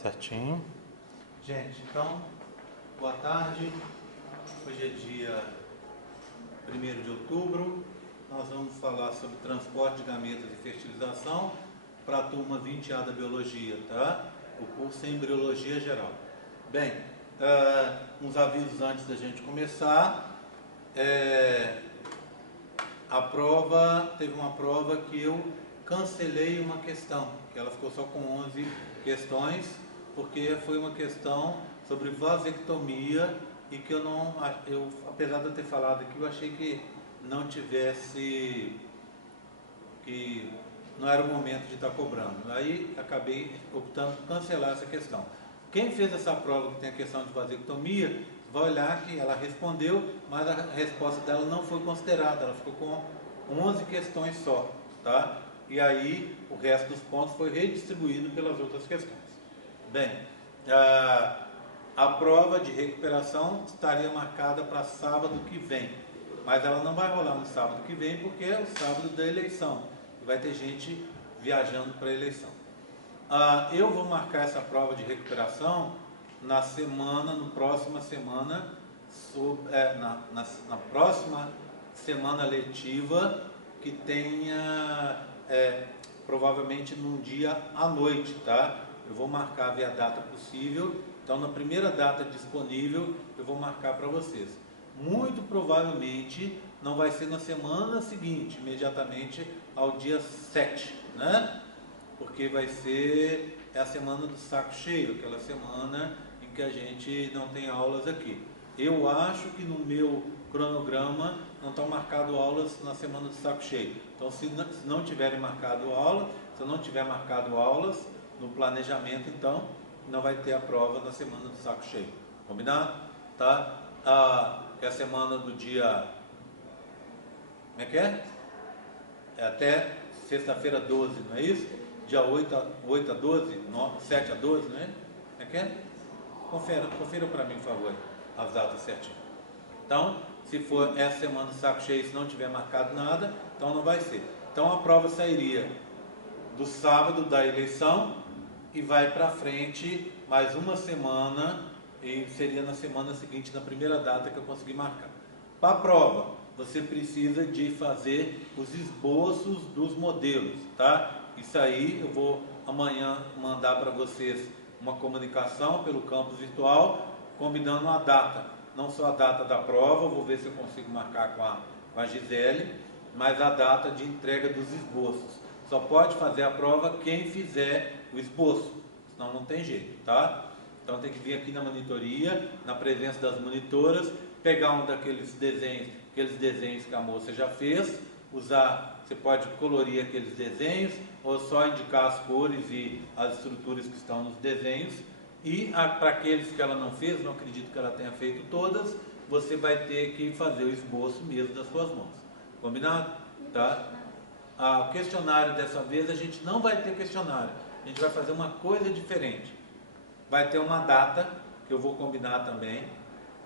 Certinho. Gente, então, boa tarde. Hoje é dia 1º de outubro. Nós vamos falar sobre transporte de gametas e fertilização para a turma 20A da Biologia, tá? O curso é Embriologia Geral. Bem, uns avisos antes da gente começar. Teve uma prova que eu cancelei uma questão, que ela ficou só com 11 questões, porque foi uma questão sobre vasectomia e que apesar de eu ter falado aqui, eu achei que não era o momento de estar cobrando. Aí acabei optando por cancelar essa questão. Quem fez essa prova que tem a questão de vasectomia, vai olhar que ela respondeu, mas a resposta dela não foi considerada, ela ficou com 11 questões só, tá? E aí o resto dos pontos foi redistribuído pelas outras questões. Bem, a prova de recuperação estaria marcada para sábado que vem, mas ela não vai rolar no sábado que vem porque é o sábado da eleição, vai ter gente viajando para a eleição. Eu vou marcar essa prova de recuperação na próxima semana letiva, que tenha provavelmente num dia à noite, tá? Eu vou marcar a data possível, então na primeira data disponível eu vou marcar para vocês. Muito provavelmente não vai ser na semana seguinte, imediatamente ao dia 7, né? Porque vai ser a semana do saco cheio, aquela semana em que a gente não tem aulas aqui. Eu acho que no meu cronograma não estão marcado aulas na semana do saco cheio. Então, se não tiverem marcado aula, se eu não tiver marcado aulas no planejamento, então não vai ter a prova na semana do saco cheio. Combinado? Tá? É a semana do dia... Como é que é? É até sexta-feira 12, não é isso? Dia 8 a 12, 7 a 12, né? Como é que é? Confira para mim, por favor, as datas certinho. Então, se for essa semana do saco cheio, se não tiver marcado nada, então não vai ser. Então a prova sairia do sábado da eleição e vai para frente mais uma semana, e seria na semana seguinte, na primeira data que eu conseguir marcar. Para a prova, você precisa de fazer os esboços dos modelos, tá? Isso aí eu vou amanhã mandar para vocês uma comunicação pelo campus virtual, combinando a data, não só a data da prova, vou ver se eu consigo marcar com a Gisele, mas a data de entrega dos esboços. Só pode fazer a prova quem fizer o esboço, senão não tem jeito, tá? Então tem que vir aqui na monitoria, na presença das monitoras, pegar um daqueles desenhos, que a moça já fez, você pode colorir aqueles desenhos, ou só indicar as cores e as estruturas que estão nos desenhos, e para aqueles que ela não fez, não acredito que ela tenha feito todas, você vai ter que fazer o esboço mesmo das suas mãos. Combinado? Tá? O questionário dessa vez a gente não vai ter questionário, a gente vai fazer uma coisa diferente. Vai ter uma data, que eu vou combinar também,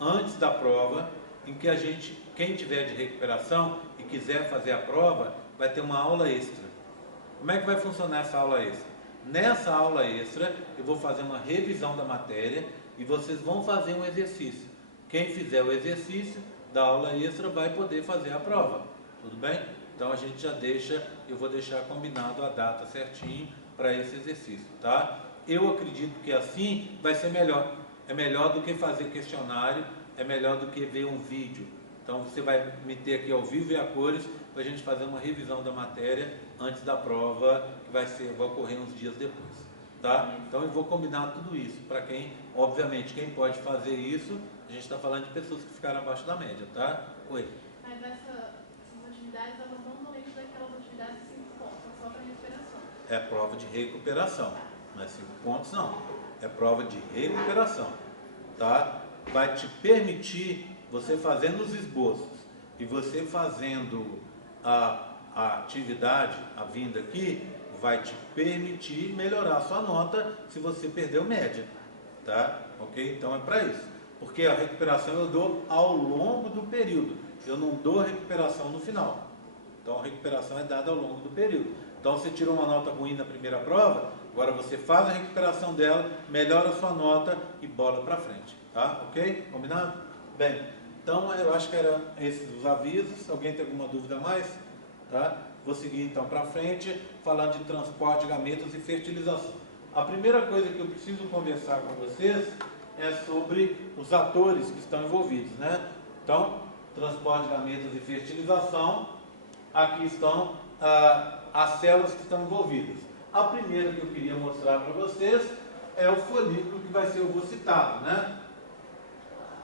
antes da prova, em que quem tiver de recuperação e quiser fazer a prova, vai ter uma aula extra. Como é que vai funcionar essa aula extra? Nessa aula extra, eu vou fazer uma revisão da matéria e vocês vão fazer um exercício. Quem fizer o exercício da aula extra vai poder fazer a prova. Tudo bem? Então a gente eu vou deixar combinado a data certinho para esse exercício, tá? Eu acredito que assim vai ser melhor. É melhor do que fazer questionário, é melhor do que ver um vídeo. Então você vai meter aqui ao vivo e a cores para a gente fazer uma revisão da matéria antes da prova, que vai ocorrer uns dias depois, tá? Então eu vou combinar tudo isso para obviamente, quem pode fazer isso, a gente está falando de pessoas que ficaram abaixo da média, tá? Oi. Mas essas atividades, elas não estão dentro daquelas atividades de 5 pontos, só para recuperação. É prova de recuperação, não é 5 pontos não, é prova de recuperação, tá? Vai te permitir, você fazendo os esboços e você fazendo a atividade, a vinda aqui, vai te permitir melhorar a sua nota se você perdeu média, tá? Ok? Então é para isso, porque a recuperação eu dou ao longo do período, eu não dou recuperação no final. Então a recuperação é dada ao longo do período. Então você tirou uma nota ruim na primeira prova, Agora você faz a recuperação dela, melhora a sua nota e bola para frente, tá? Ok? Combinado? Bem, então eu acho que eram esses os avisos. Alguém tem alguma dúvida a mais? Tá? Vou seguir então para frente, falando de transporte de gametas e fertilização. A primeira coisa que eu preciso conversar com vocês é sobre os atores que estão envolvidos, né? Então, transporte de gametas e fertilização, aqui estão as células que estão envolvidas. A primeira que eu queria mostrar para vocês é o folículo que vai ser ovocitado, né?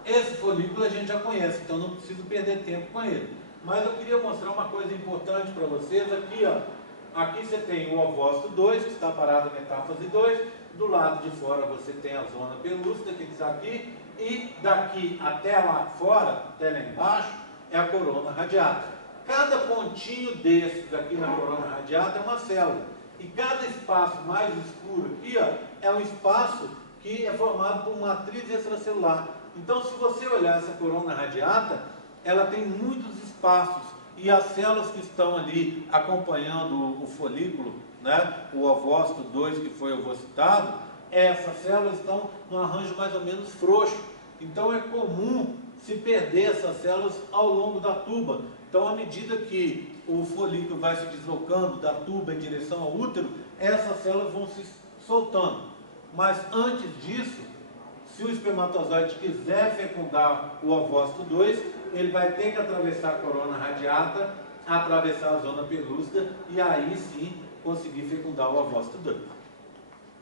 Esse folículo a gente já conhece, então não preciso perder tempo com ele. Mas eu queria mostrar uma coisa importante para vocês aqui, ó. Aqui você tem o ovócito 2, que está parado na metáfase 2. Do lado de fora você tem a zona pelúcida, que está aqui. E daqui até lá fora, até lá embaixo, é a corona radiata. Cada pontinho desses aqui na corona radiata é uma célula. E cada espaço mais escuro aqui, ó, é um espaço que é formado por matriz extracelular. Então, se você olhar essa corona radiata, ela tem muitos espaços e as células que estão ali acompanhando o folículo, né, o ovócito 2 que foi ovocitado, essas células estão num arranjo mais ou menos frouxo. Então, é comum se perder essas células ao longo da tuba. Então, à medida que o folículo vai se deslocando da tuba em direção ao útero, essas células vão se soltando. Mas antes disso, se o espermatozoide quiser fecundar o ovócito 2, ele vai ter que atravessar a corona radiata, atravessar a zona pelúcida e aí sim conseguir fecundar o ovócito 2.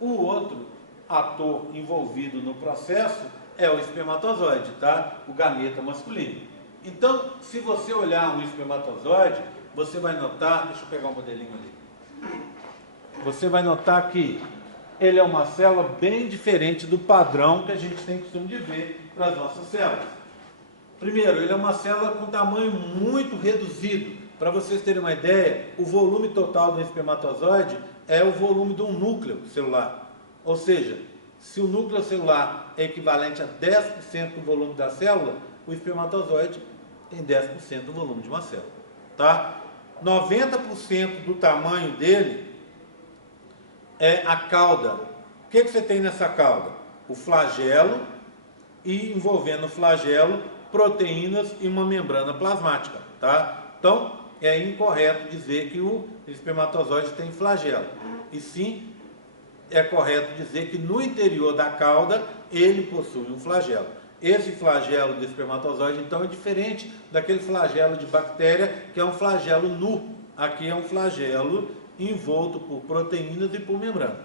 O outro ator envolvido no processo é o espermatozoide, tá? O gameta masculino. Então, se você olhar um espermatozoide, você vai notar, deixa eu pegar um modelinho ali. Você vai notar que ele é uma célula bem diferente do padrão que a gente tem costume de ver para as nossas células. Primeiro, ele é uma célula com tamanho muito reduzido. Para vocês terem uma ideia, o volume total do espermatozoide é o volume de um núcleo celular. Ou seja, se o núcleo celular é equivalente a 10% do volume da célula, o espermatozoide tem 10% do volume de uma célula. Tá? 90% do tamanho dele é a cauda. O que você tem nessa cauda? O flagelo e, envolvendo o flagelo, proteínas e uma membrana plasmática. Tá? Então, é incorreto dizer que o espermatozoide tem flagelo. E sim, é correto dizer que no interior da cauda ele possui um flagelo. Esse flagelo do espermatozoide, então, é diferente daquele flagelo de bactéria, que é um flagelo nu. Aqui é um flagelo envolto por proteínas e por membrana.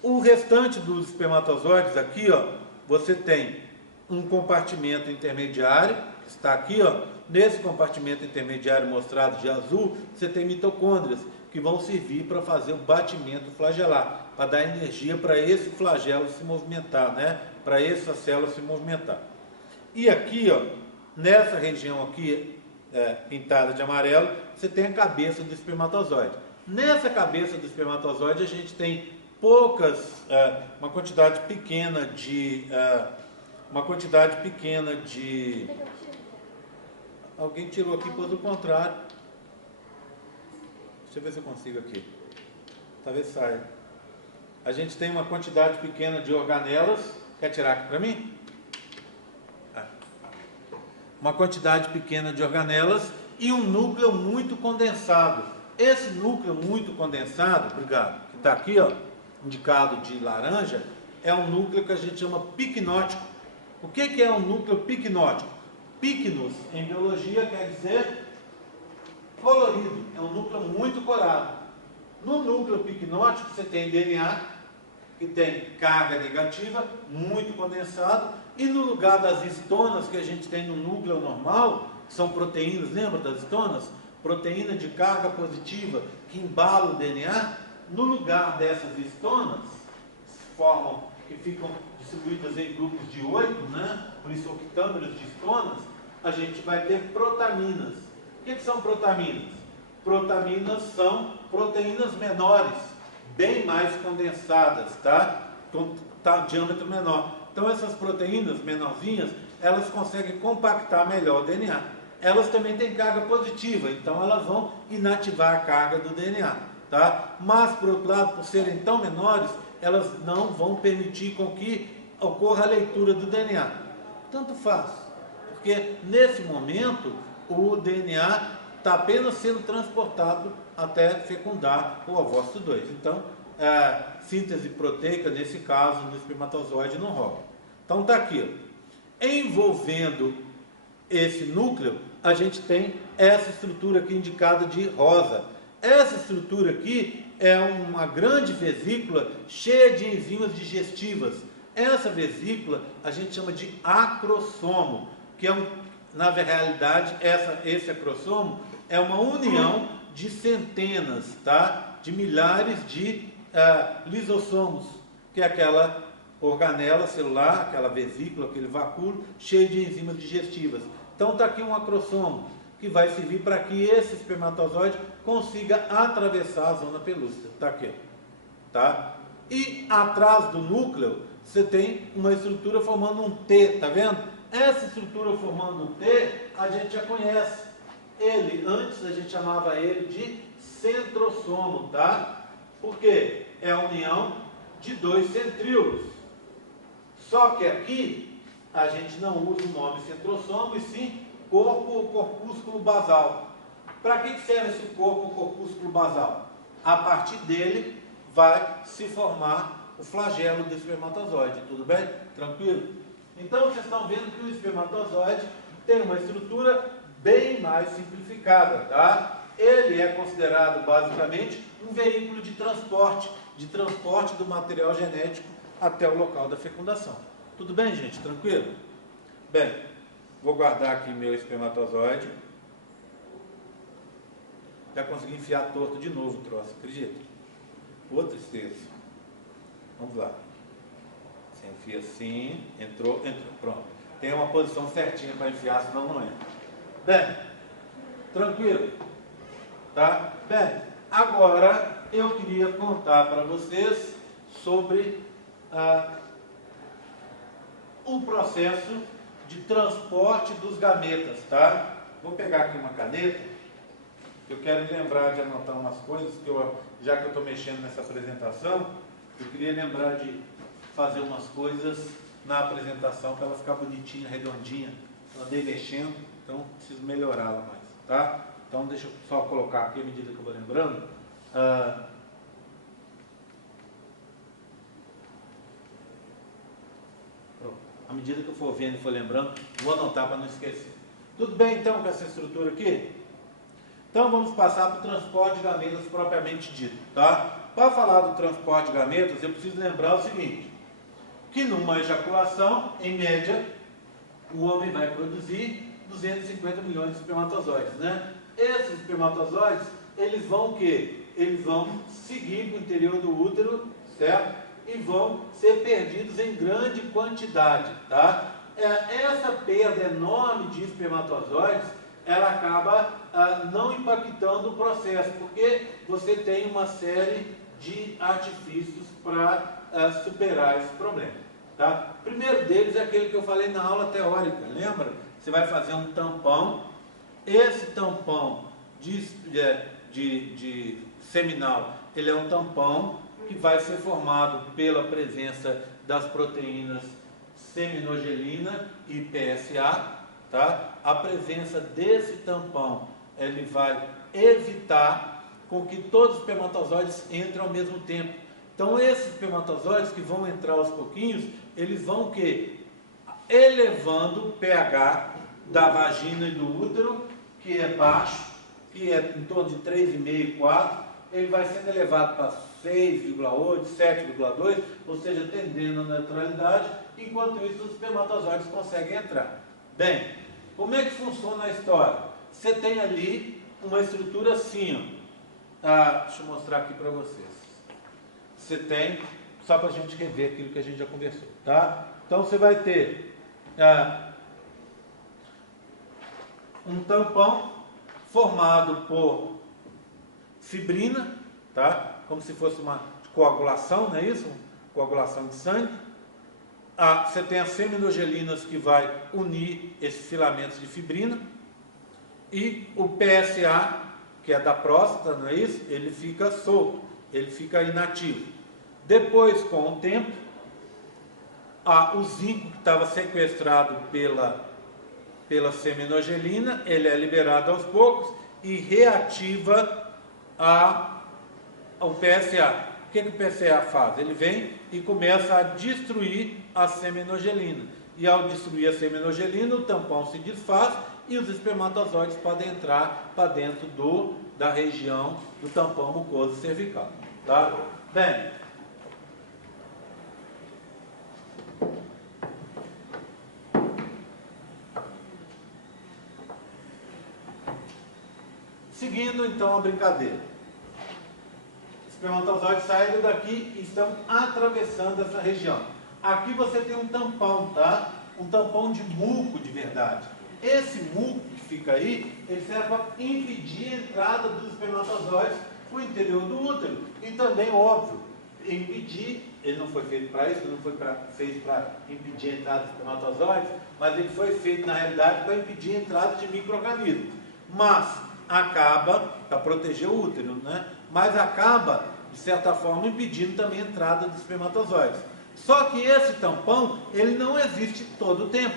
O restante dos espermatozoides aqui, ó, você tem um compartimento intermediário, que está aqui, ó. Nesse compartimento intermediário mostrado de azul, você tem mitocôndrias, que vão servir para fazer o batimento flagelar, para dar energia para esse flagelo se movimentar, né? Para essa célula se movimentar. E aqui, ó, nessa região aqui, pintada de amarelo, você tem a cabeça do espermatozoide. Nessa cabeça do espermatozoide a gente tem uma quantidade pequena de... Alguém tirou aqui, pôs o contrário. Deixa eu ver se eu consigo aqui. Talvez saia. A gente tem uma quantidade pequena de organelas. Quer tirar aqui para mim? Uma quantidade pequena de organelas e um núcleo muito condensado. Esse núcleo muito condensado, obrigado, que está aqui, ó, indicado de laranja, é um núcleo que a gente chama picnótico. O que é um núcleo picnótico? Picnos, em biologia, quer dizer colorido. É um núcleo muito corado. No núcleo picnótico você tem DNA, que tem carga negativa, muito condensado, e no lugar das histonas que a gente tem no núcleo normal, que são proteínas, lembra das histonas? Proteína de carga positiva que embala o DNA, no lugar dessas histonas, que ficam distribuídas em grupos de 8, né? Por isso octâmeros de histonas, a gente vai ter protaminas. O que são protaminas? Protaminas são proteínas menores, bem mais condensadas, tá? Com diâmetro menor. Então essas proteínas menorzinhas, elas conseguem compactar melhor o DNA. Elas também têm carga positiva, então elas vão inativar a carga do DNA. tá? Mas, por outro lado, por serem tão menores, elas não vão permitir com que ocorra a leitura do DNA. Tanto faz, porque nesse momento o DNA está apenas sendo transportado até fecundar o ovócito 2. Então, a síntese proteica, nesse caso, no espermatozoide não rola. Então está aqui, envolvendo esse núcleo, a gente tem essa estrutura aqui indicada de rosa. Essa estrutura aqui é uma grande vesícula cheia de enzimas digestivas. Essa vesícula a gente chama de acrossomo, que é na realidade, esse acrossomo é uma união de centenas, tá? De milhares de lisossomos, que é aquela organela celular, aquela vesícula, aquele vacúolo, cheio de enzimas digestivas. Então está aqui um acrossomo, que vai servir para que esse espermatozoide consiga atravessar a zona pelúcida. Está aqui. Tá? E atrás do núcleo, você tem uma estrutura formando um T, tá vendo? Essa estrutura formando um T, a gente já conhece. Ele, antes a gente chamava ele de centrossomo, tá? Porque é a união de dois centríolos. Só que aqui, a gente não usa o nome centrossomo, e sim corpo ou corpúsculo basal. Para que serve esse corpo ou corpúsculo basal? A partir dele vai se formar o flagelo do espermatozoide. Tudo bem? Tranquilo? Então vocês estão vendo que o espermatozoide tem uma estrutura bem mais simplificada, tá? Ele é considerado basicamente um veículo de transporte do material genético até o local da fecundação. Tudo bem, gente? Tranquilo? Bem, vou guardar aqui meu espermatozoide. Já consegui enfiar torto de novo o troço, acredita? Outra tristeza. Vamos lá. Você enfia assim, entrou, pronto. Tem uma posição certinha para enfiar, senão não entra. Bem, tranquilo? Tá? Bem, agora eu queria contar para vocês sobre o processo de transporte dos gametas, tá? Vou pegar aqui uma caneta. Eu quero lembrar de anotar umas coisas, já que eu estou mexendo nessa apresentação, eu queria lembrar de fazer umas coisas na apresentação para ela ficar bonitinha, redondinha. Eu andei mexendo, então preciso melhorá-la mais, tá? Então deixa eu só colocar aqui à medida que eu vou lembrando. À medida que eu for vendo e for lembrando, vou anotar para não esquecer. Tudo bem então com essa estrutura aqui? Então vamos passar para o transporte de gametas propriamente dito, tá? Para falar do transporte de gametas, eu preciso lembrar o seguinte, que numa ejaculação, em média, o homem vai produzir 250 milhões de espermatozoides, né? Esses espermatozoides, eles vão o quê? Eles vão seguir para o interior do útero, certo? E vão ser perdidos em grande quantidade, tá? Essa perda enorme de espermatozoides, ela acaba não impactando o processo, porque você tem uma série de artifícios para superar esse problema, tá? O primeiro deles é aquele que eu falei na aula teórica, lembra? Você vai fazer um tampão, esse tampão de seminal, ele é um tampão que vai ser formado pela presença das proteínas seminogelina e PSA, tá? A presença desse tampão, ele vai evitar com que todos os espermatozoides entrem ao mesmo tempo. Então esses espermatozoides que vão entrar aos pouquinhos, eles vão o quê? Elevando o pH da vagina e do útero, que é baixo, que é em torno de 3,5, 4, ele vai sendo elevado para 6,8, 7,2, ou seja, tendendo à neutralidade, enquanto isso os espermatozoides conseguem entrar. Bem, como é que funciona a história? Você tem ali uma estrutura assim, ó. Deixa eu mostrar aqui para vocês. Você tem, só para a gente rever aquilo que a gente já conversou, tá? Então você vai ter um tampão formado por fibrina, tá? Como se fosse uma coagulação, não é isso? Coagulação de sangue. Você tem as seminogelinas que vai unir esses filamentos de fibrina, e o PSA, que é da próstata, não é isso? Ele fica solto, ele fica inativo. Depois, com o tempo, o zinco que estava sequestrado pela seminogelina, ele é liberado aos poucos e reativa o PSA. O que o PSA faz? Ele vem e começa a destruir a seminogelina. E ao destruir a seminogelina, o tampão se desfaz e os espermatozoides podem entrar para dentro da região do tampão mucoso cervical. Tá? Bem, seguindo então a brincadeira. Os espermatozoides saíram daqui e estão atravessando essa região. Aqui você tem um tampão, tá? Um tampão de muco de verdade. Esse muco que fica aí, ele serve para impedir a entrada dos espermatozoides para o interior do útero. E também, óbvio, impedir, ele não foi feito para isso, não foi feito para impedir a entrada dos espermatozoides, mas ele foi feito, na realidade, para impedir a entrada de micro-organismos. Mas acaba, para proteger o útero, né? Mas acaba, de certa forma, impedindo também a entrada dos espermatozoides. Só que esse tampão, ele não existe todo o tempo.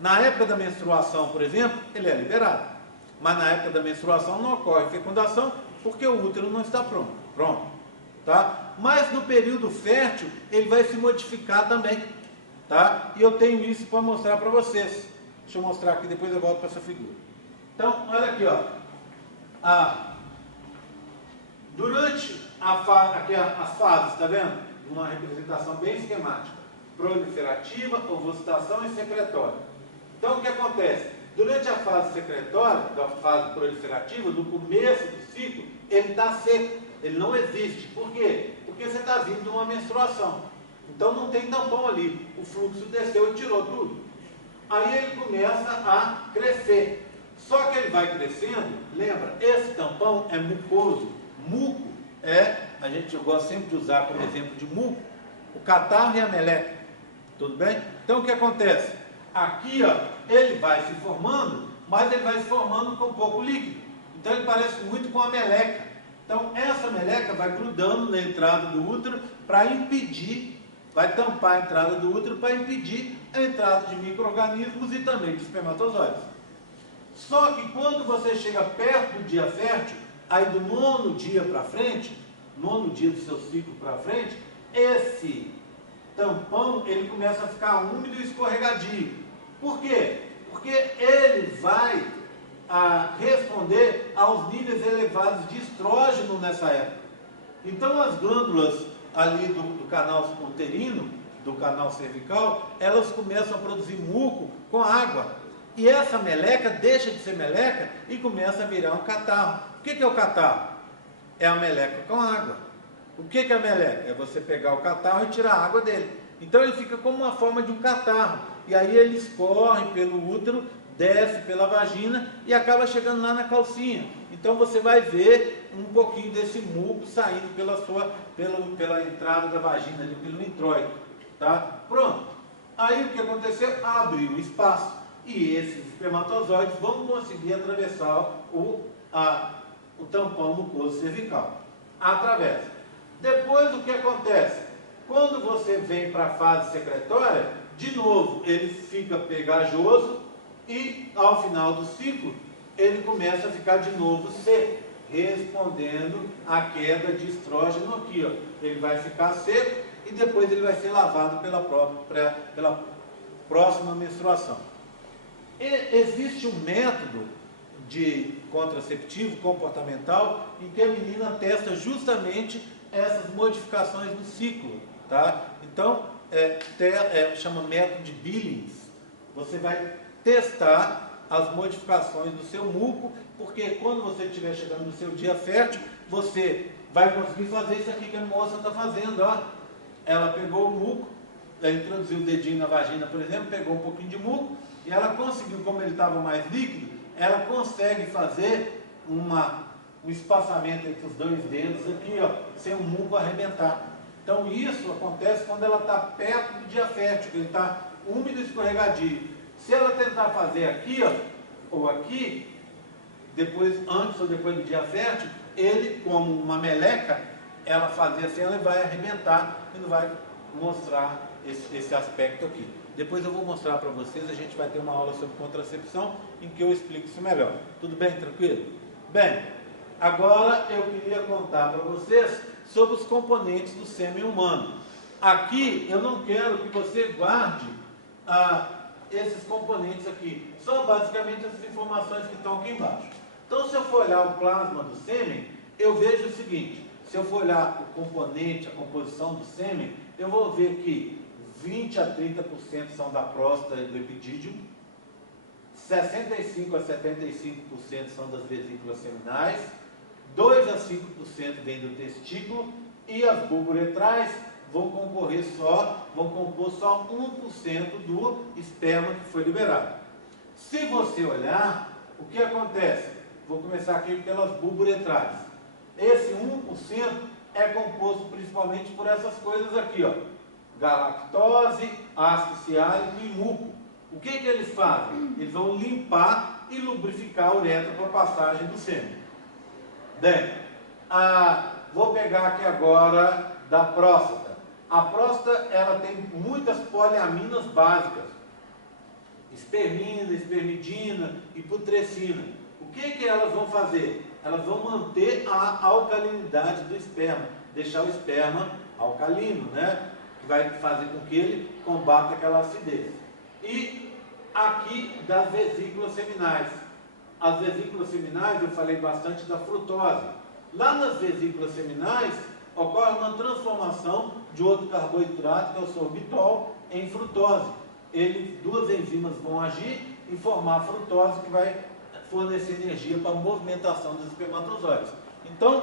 Na época da menstruação, por exemplo, ele é liberado. Mas na época da menstruação não ocorre fecundação, porque o útero não está pronto. Tá? Mas no período fértil, ele vai se modificar também. Tá? E eu tenho isso para mostrar para vocês. Deixa eu mostrar aqui, depois eu volto para essa figura. Então, olha aqui, ó. Durante as fases, está vendo? Uma representação bem esquemática. Proliferativa, ovulação e secretória. Então, o que acontece? Durante a fase secretória, da fase proliferativa, no começo do ciclo, ele está seco, ele não existe. Por quê? Porque você está vindo de uma menstruação. Então, não tem tampão ali. O fluxo desceu e tirou tudo. Aí ele começa a crescer. Só que ele vai crescendo, lembra, esse tampão é mucoso. Muco a gente gosta sempre de usar como exemplo de muco, o catarro e a meleca. Tudo bem? Então, o que acontece? Aqui, ó, ele vai se formando, mas ele vai se formando com pouco líquido. Então, ele parece muito com a meleca. Então, essa meleca vai grudando na entrada do útero para impedir, vai tampar a entrada do útero para impedir a entrada de micro-organismos e também de espermatozoides. Só que quando você chega perto do dia fértil, aí do 9º dia para frente, 9º dia do seu ciclo para frente, esse tampão ele começa a ficar úmido e escorregadio. Por quê? Porque ele vai responder aos níveis elevados de estrógeno nessa época. Então as glândulas ali do canal uterino, do canal cervical, elas começam a produzir muco com água. E essa meleca deixa de ser meleca e começa a virar um catarro. O que é o catarro? É a meleca com água. O que é a meleca? É você pegar o catarro e tirar a água dele. Então ele fica como uma forma de um catarro. E aí ele escorre pelo útero, desce pela vagina e acaba chegando lá na calcinha. Então você vai ver um pouquinho desse muco saindo pela entrada da vagina, ali, pelo introito. Tá? Pronto. Aí o que aconteceu? Abriu o espaço. E esses espermatozoides vão conseguir atravessar o tampão mucoso cervical. Atravessa. Depois o que acontece? Quando você vem para a fase secretória, de novo ele fica pegajoso e ao final do ciclo ele começa a ficar de novo seco, respondendo à queda de estrógeno aqui. Ó. Ele vai ficar seco e depois ele vai ser lavado pela próxima menstruação. Existe um método de contraceptivo comportamental em que a menina testa justamente essas modificações no ciclo, tá? Então, chama método de Billings. Você vai testar as modificações do seu muco, porque quando você estiver chegando no seu dia fértil, você vai conseguir fazer isso aqui que a moça está fazendo, ó. Ela pegou o muco, ela introduziu o dedinho na vagina, por exemplo, pegou um pouquinho de muco, e ela conseguiu, como ele estava mais líquido, ela consegue fazer um espaçamento entre os dois dedos aqui, ó, sem o muco arrebentar. Então isso acontece quando ela está perto do dia fértil, que ele está úmido e escorregadio. Se ela tentar fazer aqui, ó, ou aqui, depois, antes ou depois do dia fértil, ele, como uma meleca, ela fazia assim, ela vai arrebentar e não vai mostrar esse aspecto aqui. Depois eu vou mostrar para vocês, a gente vai ter uma aula sobre contracepção em que eu explico isso melhor. Tudo bem? Tranquilo? Bem, agora eu queria contar para vocês sobre os componentes do sêmen humano. Aqui eu não quero que você guarde esses componentes aqui, são basicamente essas informações que estão aqui embaixo. Então, se eu for olhar o plasma do sêmen, eu vejo o seguinte: se eu for olhar o componente, a composição do sêmen, eu vou ver que 20 a 30% são da próstata e do epidídimo, 65 a 75% são das vesículas seminais, 2 a 5% vem do testículo, e as bulboretrais vão compor só 1% do esperma que foi liberado. Se você olhar, o que acontece? Vou começar aqui pelas bulboretrais. Esse 1% é composto principalmente por essas coisas aqui, ó: galactose, ácido ciálico e muco. O que eles fazem? Eles vão limpar e lubrificar a uretra para a passagem do sêmen. Bem, vou pegar aqui agora da próstata. A próstata, ela tem muitas poliaminas básicas: espermina, espermidina e putrescina. O que elas vão fazer? Elas vão manter a alcalinidade do esperma, deixar o esperma alcalino, né? Que vai fazer com que ele combata aquela acidez. E aqui das vesículas seminais. As vesículas seminais, eu falei bastante da frutose. Lá nas vesículas seminais ocorre uma transformação de outro carboidrato, que é o sorbitol, em frutose. Duas enzimas vão agir e formar a frutose, que vai fornecer energia para a movimentação dos espermatozoides. Então,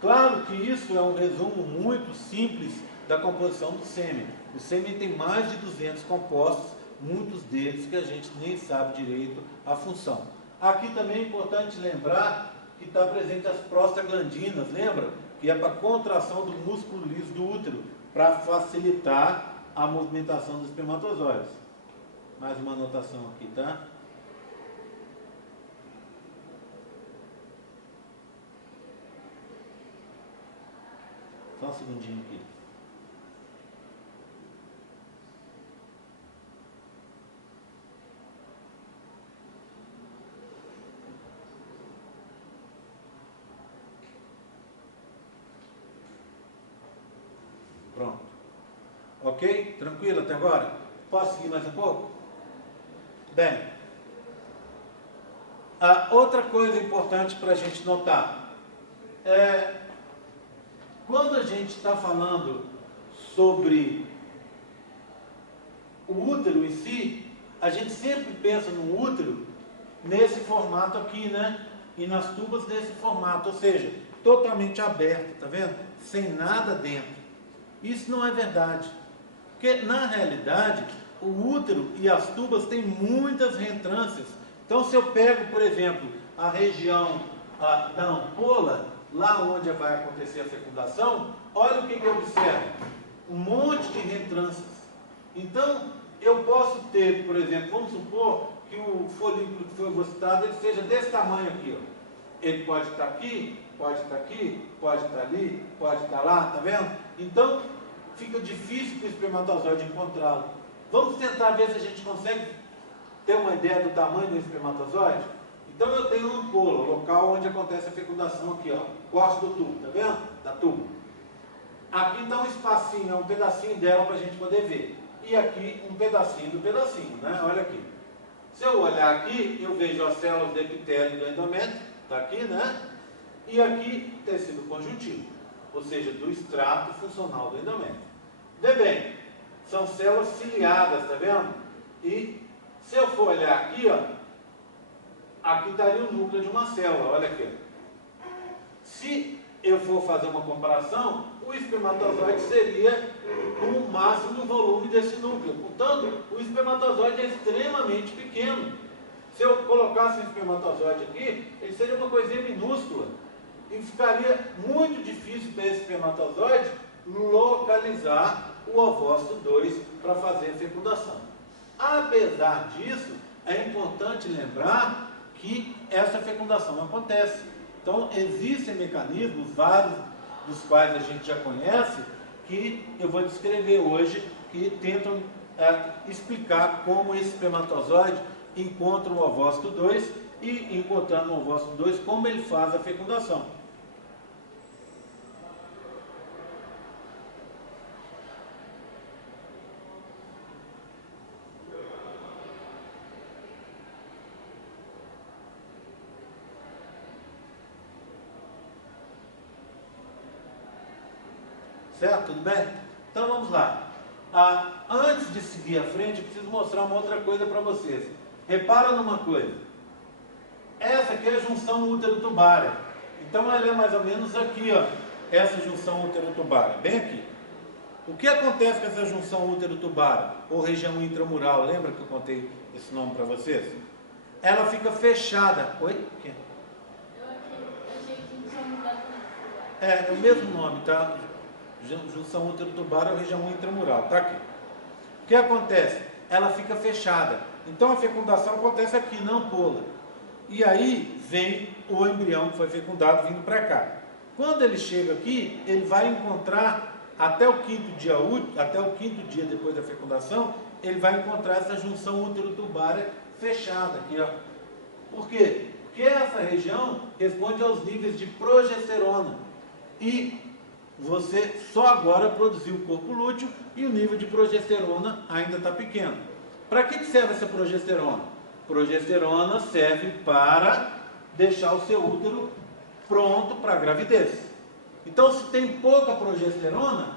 claro que isso é um resumo muito simples da composição do sêmen. O sêmen tem mais de 200 compostos, muitos deles que a gente nem sabe direito a função. Aqui também é importante lembrar que está presente as prostaglandinas, lembra? Que é para a contração do músculo liso do útero, para facilitar a movimentação dos espermatozoides. Mais uma anotação aqui, tá? Só um segundinho aqui. Pronto. Ok? Tranquilo até agora? Posso seguir mais um pouco? Bem, outra coisa importante para a gente notar quando a gente está falando sobre o útero em si, a gente sempre pensa no útero nesse formato aqui, né? E nas tubas nesse formato, ou seja, totalmente aberto, tá vendo? Sem nada dentro. Isso não é verdade, porque na realidade o útero e as tubas têm muitas reentrâncias. Então, se eu pego, por exemplo, a região da ampola, lá onde vai acontecer a fecundação, olha o que eu observo: um monte de reentrâncias. Então, eu posso ter, por exemplo, vamos supor que o folículo que foi ovocitado ele seja desse tamanho aqui, ó. Ele pode estar aqui, pode estar aqui, pode estar ali, pode estar lá, tá vendo? Então, fica difícil para o espermatozoide encontrá-lo. Vamos tentar ver se a gente consegue ter uma ideia do tamanho do espermatozoide? Então, eu tenho uma ampola, o local onde acontece a fecundação aqui, ó, corte do tubo, tá vendo? Da tuba. Aqui está um espacinho, é um pedacinho dela para a gente poder ver. E aqui um pedacinho do pedacinho, né? Olha aqui. Se eu olhar aqui, eu vejo as células do epitélio do endométrio, está aqui, né? E aqui tecido conjuntivo, ou seja, do extrato funcional do endométrio. Vê bem, são células ciliadas, tá vendo? E se eu for olhar aqui, ó, aqui estaria o núcleo de uma célula, olha aqui. Se eu for fazer uma comparação, o espermatozoide seria o máximo do volume desse núcleo. Portanto, o espermatozoide é extremamente pequeno. Se eu colocasse um espermatozoide aqui, ele seria uma coisinha minúscula. E ficaria muito difícil para esse espermatozoide localizar o ovócito 2 para fazer a fecundação. Apesar disso, é importante lembrar que essa fecundação acontece. Então, existem mecanismos, vários dos quais a gente já conhece, que eu vou descrever hoje, que tentam explicar como esse espermatozoide encontra o ovócito 2 e, encontrando o ovócito 2, como ele faz a fecundação. Certo? Tudo bem? Então vamos lá. Antes de seguir à frente, eu preciso mostrar uma outra coisa para vocês. Repara numa coisa. Essa aqui é a junção útero-tubária. Então ela é mais ou menos aqui, ó. Essa junção útero-tubária, bem aqui. O que acontece com essa junção útero-tubária, ou região intramural? Lembra que eu contei esse nome para vocês? Ela fica fechada. Oi? O quê? Eu achei que tinha mudado. É o mesmo nome, tá? Junção útero-tubária ou região intramural, tá aqui. O que acontece? Ela fica fechada. Então a fecundação acontece aqui, na ampola. E aí vem o embrião que foi fecundado vindo para cá. Quando ele chega aqui, ele vai encontrar, até o quinto dia depois da fecundação, ele vai encontrar essa junção útero-tubária fechada aqui, ó. Por quê? Porque essa região responde aos níveis de progesterona. E você só agora produziu o corpo lúteo e o nível de progesterona ainda está pequeno. Para que serve essa progesterona? Progesterona serve para deixar o seu útero pronto para a gravidez. Então, se tem pouca progesterona,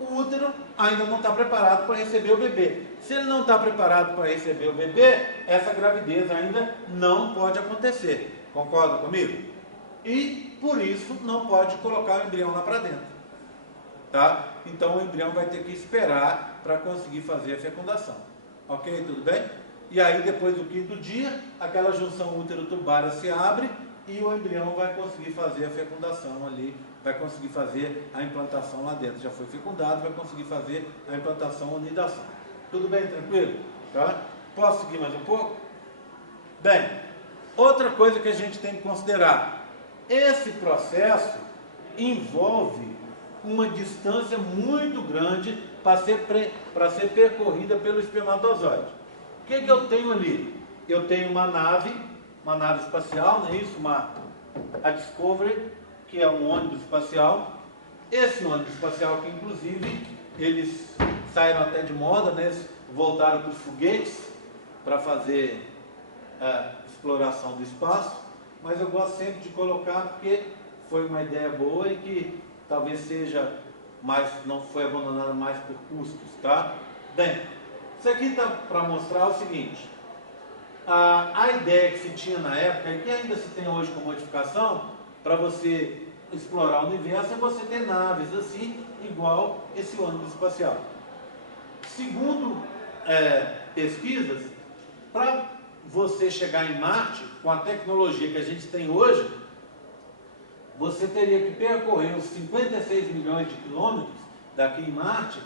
o útero ainda não está preparado para receber o bebê. Se ele não está preparado para receber o bebê, essa gravidez ainda não pode acontecer. Concorda comigo? E, por isso, não pode colocar o embrião lá para dentro. Tá? Então o embrião vai ter que esperar para conseguir fazer a fecundação. Ok? Tudo bem? E aí depois do quinto dia, aquela junção útero-tubária se abre e o embrião vai conseguir fazer a fecundação ali, vai conseguir fazer a implantação lá dentro. Já foi fecundado, vai conseguir fazer a implantação ou nidação. Tudo bem? Tranquilo? Tá? Posso seguir mais um pouco? Bem, outra coisa que a gente tem que considerar. Esse processo envolve uma distância muito grande para ser percorrida pelo espermatozoide. O que eu tenho ali? Eu tenho uma nave espacial, não é isso? A Discovery, que é um ônibus espacial. Esse ônibus espacial que, inclusive, eles saíram até de moda, né? Eles voltaram para os foguetes para fazer exploração do espaço, mas eu gosto sempre de colocar porque foi uma ideia boa e que talvez seja mais, não foi abandonada mais por custos, tá? Bem, isso aqui está para mostrar o seguinte, a ideia que se tinha na época, e que ainda se tem hoje com modificação, para você explorar o universo, é você ter naves assim, igual esse ônibus espacial. Segundo pesquisas, para você chegar em Marte, com a tecnologia que a gente tem hoje, você teria que percorrer os 56 milhões de quilômetros daqui em Marte,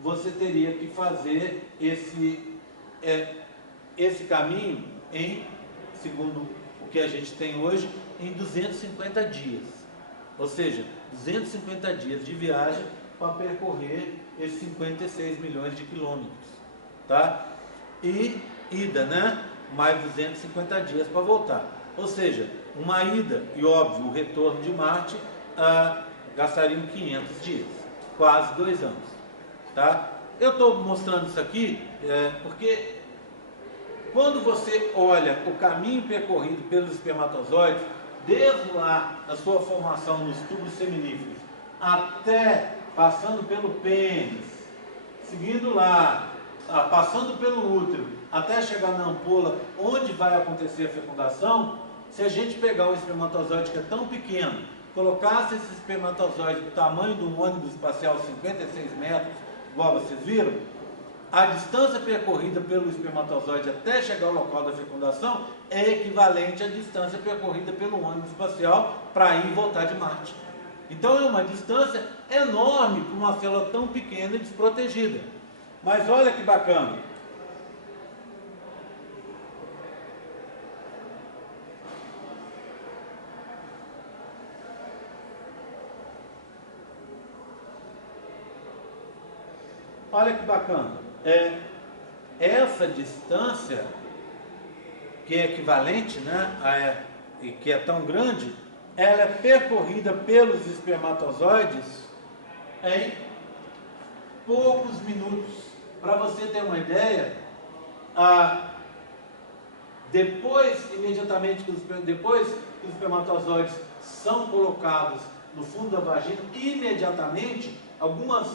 você teria que fazer esse caminho segundo o que a gente tem hoje, em 250 dias. Ou seja, 250 dias de viagem para percorrer esses 56 milhões de quilômetros. Tá? E ida, né? Mais 250 dias para voltar. Ou seja, uma ida e, óbvio, o retorno de Marte gastariam 500 dias, quase 2 anos. Tá? Eu estou mostrando isso aqui porque quando você olha o caminho percorrido pelos espermatozoides, desde lá da sua formação nos tubos seminíferos, até passando pelo pênis, seguindo lá, passando pelo útero, até chegar na ampola, onde vai acontecer a fecundação, se a gente pegar um espermatozoide que é tão pequeno, colocasse esse espermatozoide do tamanho de um ônibus espacial, 56 metros, igual vocês viram, a distância percorrida pelo espermatozoide até chegar ao local da fecundação é equivalente à distância percorrida pelo ônibus espacial para ir e voltar de Marte. Então é uma distância enorme para uma célula tão pequena e desprotegida. Mas olha que bacana. olha que bacana. Essa distância, que é equivalente, né, e que é tão grande, ela é percorrida pelos espermatozoides em poucos minutos. Para você ter uma ideia, imediatamente depois que os espermatozoides são colocados no fundo da vagina, imediatamente, algumas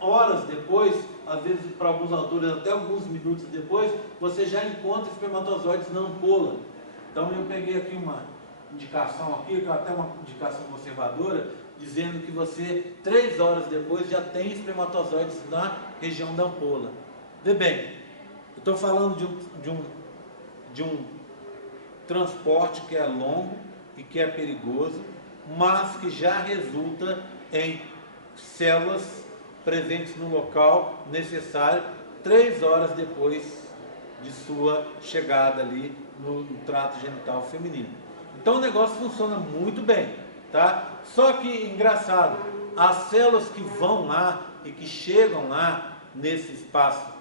horas depois, às vezes para alguns autores até alguns minutos depois, você já encontra espermatozoides na ampola. Então eu peguei aqui uma indicação aqui, até uma indicação conservadora, dizendo que você 3 horas depois já tem espermatozoides na região da ampola. Vê bem, eu estou falando de um transporte que é longo e que é perigoso, mas que já resulta em células presentes no local necessário 3 horas depois de sua chegada ali no trato genital feminino. Então o negócio funciona muito bem, tá? Só que, engraçado, as células que vão lá e que chegam lá nesse espaço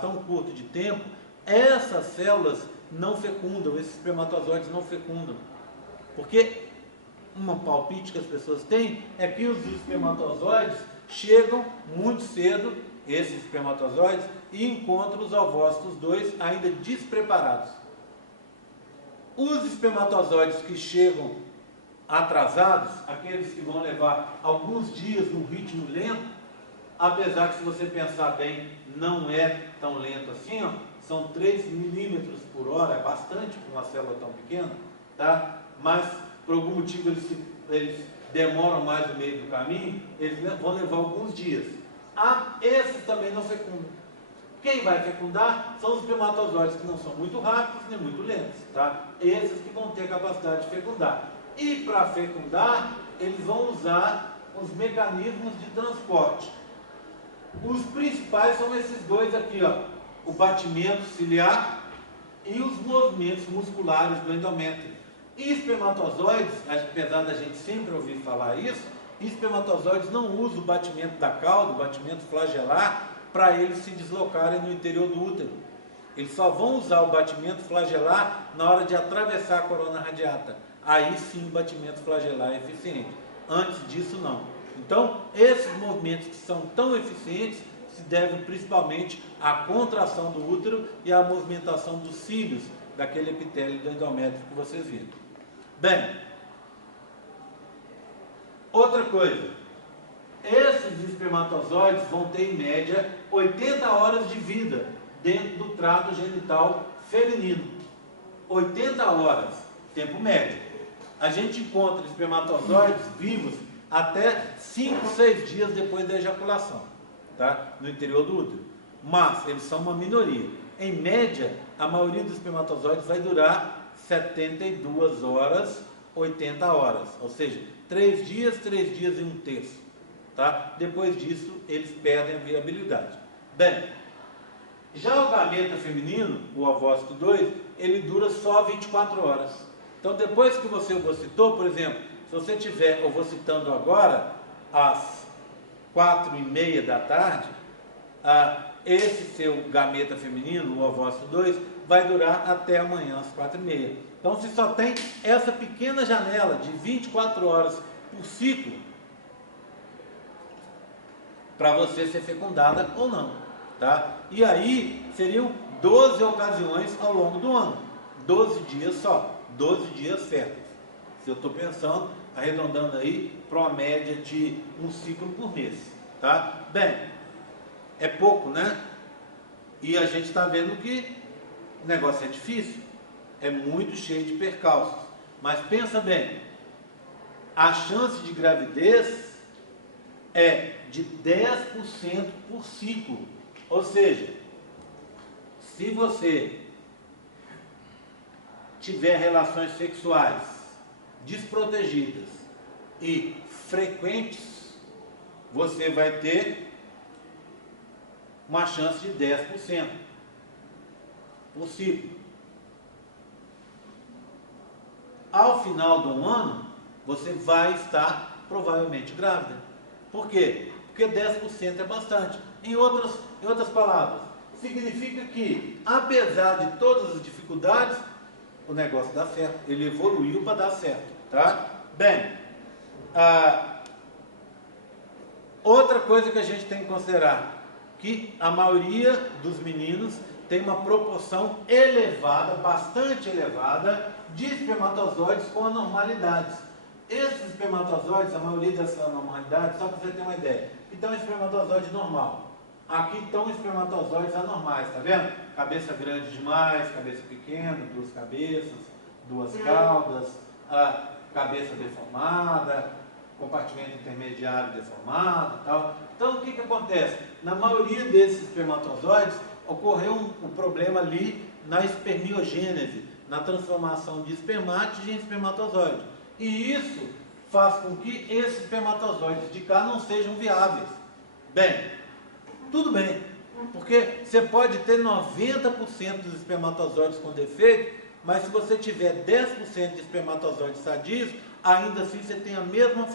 tão curto de tempo, essas células não fecundam, esses espermatozoides não fecundam. Porque um palpite que as pessoas têm é que os espermatozoides chegam muito cedo, esses espermatozoides, e encontram os ovócitos 2 ainda despreparados. Os espermatozoides que chegam atrasados, aqueles que vão levar alguns dias num ritmo lento, apesar que, se você pensar bem, não é tão lento assim, ó, são 3 milímetros por hora, é bastante para uma célula tão pequena, tá? Mas por algum motivo eles demoram mais no meio do caminho, eles vão levar alguns dias. Esses também não fecundam. Quem vai fecundar são os espermatozoides, que não são muito rápidos nem muito lentos, tá? Esses que vão ter a capacidade de fecundar. E para fecundar, eles vão usar os mecanismos de transporte. Os principais são esses dois aqui, ó, o batimento ciliar e os movimentos musculares do endométrio. E espermatozoides, apesar da gente sempre ouvir falar isso, espermatozoides não usam o batimento da cauda, o batimento flagelar, para eles se deslocarem no interior do útero. Eles só vão usar o batimento flagelar na hora de atravessar a corona radiata. Aí sim o batimento flagelar é eficiente. Antes disso, não. Então, esses movimentos que são tão eficientes se devem principalmente à contração do útero e à movimentação dos cílios daquele epitélio do endométrio que vocês viram. Bem, outra coisa, esses espermatozoides vão ter em média 80 horas de vida dentro do trato genital feminino. 80 horas, tempo médio. A gente encontra espermatozoides vivos até 5, 6 dias depois da ejaculação, tá? No interior do útero. Mas eles são uma minoria. Em média, a maioria dos espermatozoides vai durar 72 horas, 80 horas. Ou seja, 3 dias e 1/3. Tá? Depois disso, eles perdem a viabilidade. Bem, já o gameta feminino, o ovócito 2, ele dura só 24 horas. Então, depois que você ovocitou, por exemplo, se você estiver ovocitando agora, às 4h30 da tarde, esse seu gameta feminino, o ovócito 2, vai durar até amanhã, às 4h30. Então, você só tem essa pequena janela de 24 horas por ciclo para você ser fecundada ou não, tá? E aí, seriam 12 ocasiões ao longo do ano. 12 dias só, 12 dias certos. Se eu estou pensando, arredondando aí, para uma média de um ciclo por mês, tá? Bem, é pouco, né? E a gente está vendo que o negócio é difícil, é muito cheio de percalços. Mas pensa bem, a chance de gravidez é de 10% por ciclo. Ou seja, se você tiver relações sexuais desprotegidas e frequentes, você vai ter uma chance de 10% por ciclo. Ao final do ano, você vai estar provavelmente grávida. Por quê? porque 10% é bastante. Em outras palavras, significa que, apesar de todas as dificuldades, o negócio dá certo, ele evoluiu para dar certo, tá? Bem, outra coisa que a gente tem que considerar, que a maioria dos meninos tem uma proporção elevada, bastante elevada, de espermatozoides com anormalidades. Esses espermatozoides, a maioria dessas anormalidades, só para você ter uma ideia, então espermatozoide normal. Aqui estão espermatozoides anormais, tá vendo? Cabeça grande demais, cabeça pequena, duas cabeças, duas caudas, cabeça deformada, compartimento intermediário deformado e tal. Então, o que acontece? Na maioria desses espermatozoides, ocorreu um problema ali na espermiogênese, na transformação de espermátides em espermatozoide. E isso faz com que esses espermatozoides de cá não sejam viáveis. Bem, tudo bem, porque você pode ter 90% dos espermatozoides com defeito, mas se você tiver 10% de espermatozoides sadios, ainda assim você tem a mesma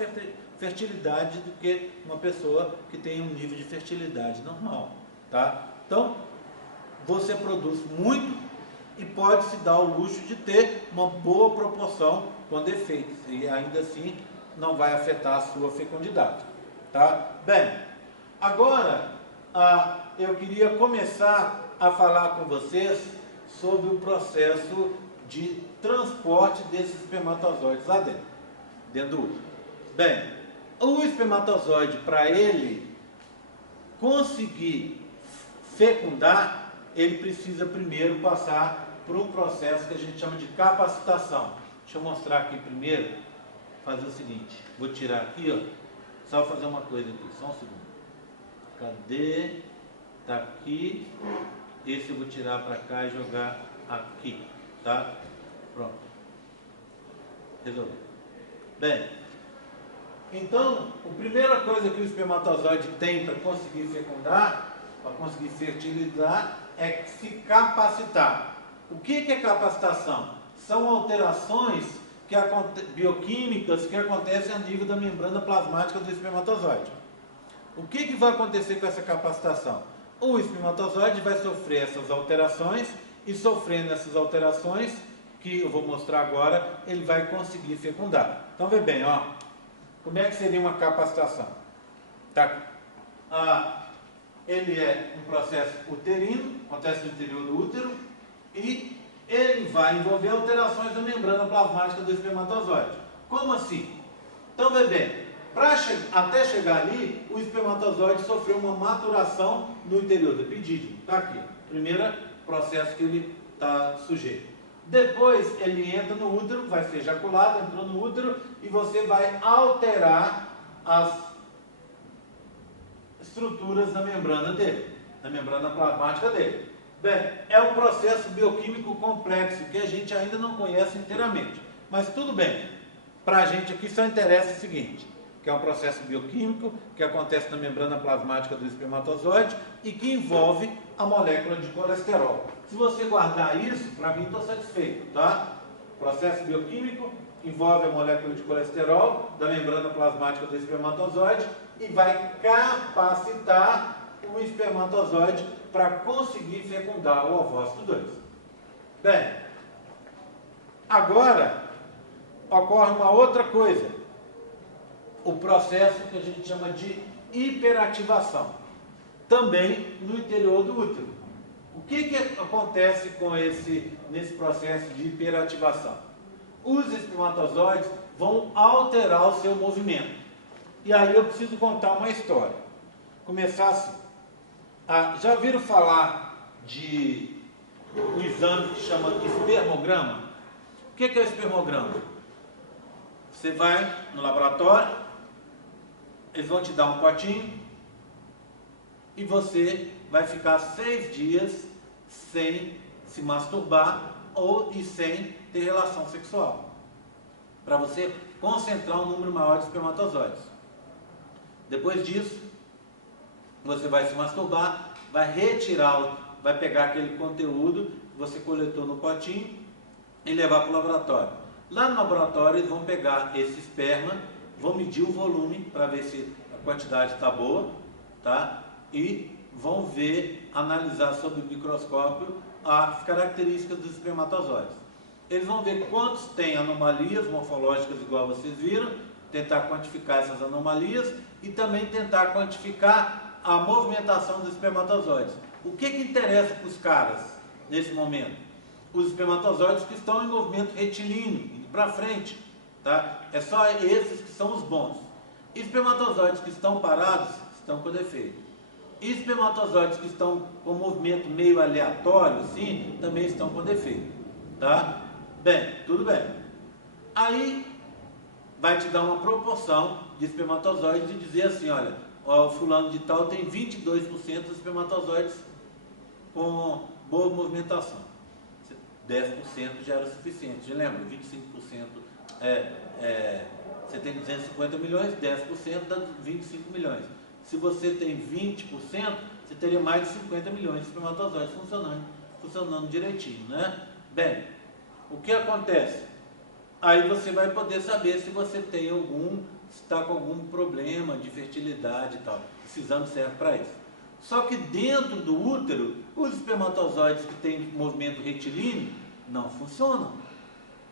fertilidade do que uma pessoa que tem um nível de fertilidade normal, tá? Então, você produz muito e pode se dar o luxo de ter uma boa proporção com defeitos, e ainda assim não vai afetar a sua fecundidade, tá? Bem, agora eu queria começar a falar com vocês sobre o processo de transporte desses espermatozoides lá dentro do útero. Bem, o espermatozoide, para ele conseguir fecundar, ele precisa primeiro passar por um processo que a gente chama de capacitação. Deixa eu mostrar aqui primeiro, fazer o seguinte, vou tirar aqui, ó, só fazer uma coisa aqui, só um segundo. Cadê? Tá aqui. Esse eu vou tirar para cá e jogar aqui, tá? Pronto. Resolveu. Bem, então, a primeira coisa que o espermatozoide tem para conseguir fecundar, para conseguir fertilizar, é se capacitar. O que é capacitação? São alterações bioquímicas que acontecem a nível da membrana plasmática do espermatozoide. O que vai acontecer com essa capacitação? O espermatozoide vai sofrer essas alterações e, sofrendo essas alterações, que eu vou mostrar agora, ele vai conseguir fecundar. Então, vê bem, ó, como é que seria uma capacitação? Tá? Ele é um processo uterino, acontece no interior do útero, e ele vai envolver alterações da membrana plasmática do espermatozoide. Como assim? Então, vê bem, até chegar ali, o espermatozoide sofreu uma maturação no interior do epidídimo. Está aqui, primeiro processo que ele está sujeito. Depois ele entra no útero, vai ser ejaculado, entrou no útero, e você vai alterar as estruturas da membrana dele, da membrana plasmática dele. Bem, é um processo bioquímico complexo que a gente ainda não conhece inteiramente. Mas tudo bem, para a gente aqui só interessa o seguinte, que é um processo bioquímico que acontece na membrana plasmática do espermatozoide e que envolve a molécula de colesterol. Se você guardar isso, para mim estou satisfeito, tá? Processo bioquímico envolve a molécula de colesterol da membrana plasmática do espermatozoide e vai capacitar o espermatozoide para conseguir fecundar o ovócito 2. Bem, agora ocorre uma outra coisa, o processo que a gente chama de hiperativação, também no interior do útero. O que acontece nesse processo de hiperativação? Os espermatozoides vão alterar o seu movimento. E aí eu preciso contar uma história. Começar assim. Já ouviram falar de um exame que chama espermograma? O que é o espermograma? Você vai no laboratório, eles vão te dar um potinho e você vai ficar 6 dias sem se masturbar e sem ter relação sexual, para você concentrar um número maior de espermatozoides. Depois disso, você vai se masturbar, vai vai pegar aquele conteúdo que você coletou no potinho e levar para o laboratório. Lá no laboratório eles vão pegar esse esperma, vão medir o volume para ver se quantidade está boa, tá? E vão ver, analisar sob o microscópio as características dos espermatozoides. Eles vão ver quantos têm anomalias morfológicas, igual vocês viram, tentar quantificar essas anomalias e também tentar quantificar a movimentação dos espermatozoides. O que interessa para os caras nesse momento? Os espermatozoides que estão em movimento retilíneo, indo para frente, tá? É só esses que são os bons. Espermatozoides que estão parados estão com defeito. Espermatozoides que estão com movimento meio aleatório, assim, também estão com defeito, tá? Bem, tudo bem. Aí vai te dar uma proporção de espermatozoides e dizer assim, olha, o fulano de tal tem 22% dos espermatozoides com boa movimentação. 10% já era suficiente. Já lembra? 25% você tem 250 milhões, 10% dá 25 milhões. Se você tem 20%, você teria mais de 50 milhões de espermatozoides funcionando direitinho, né? Bem, o que acontece? Aí você vai poder saber se você tem está com algum problema de fertilidade e tal. Esse exame serve para isso. Só que dentro do útero, os espermatozoides que têm movimento retilíneo não funcionam,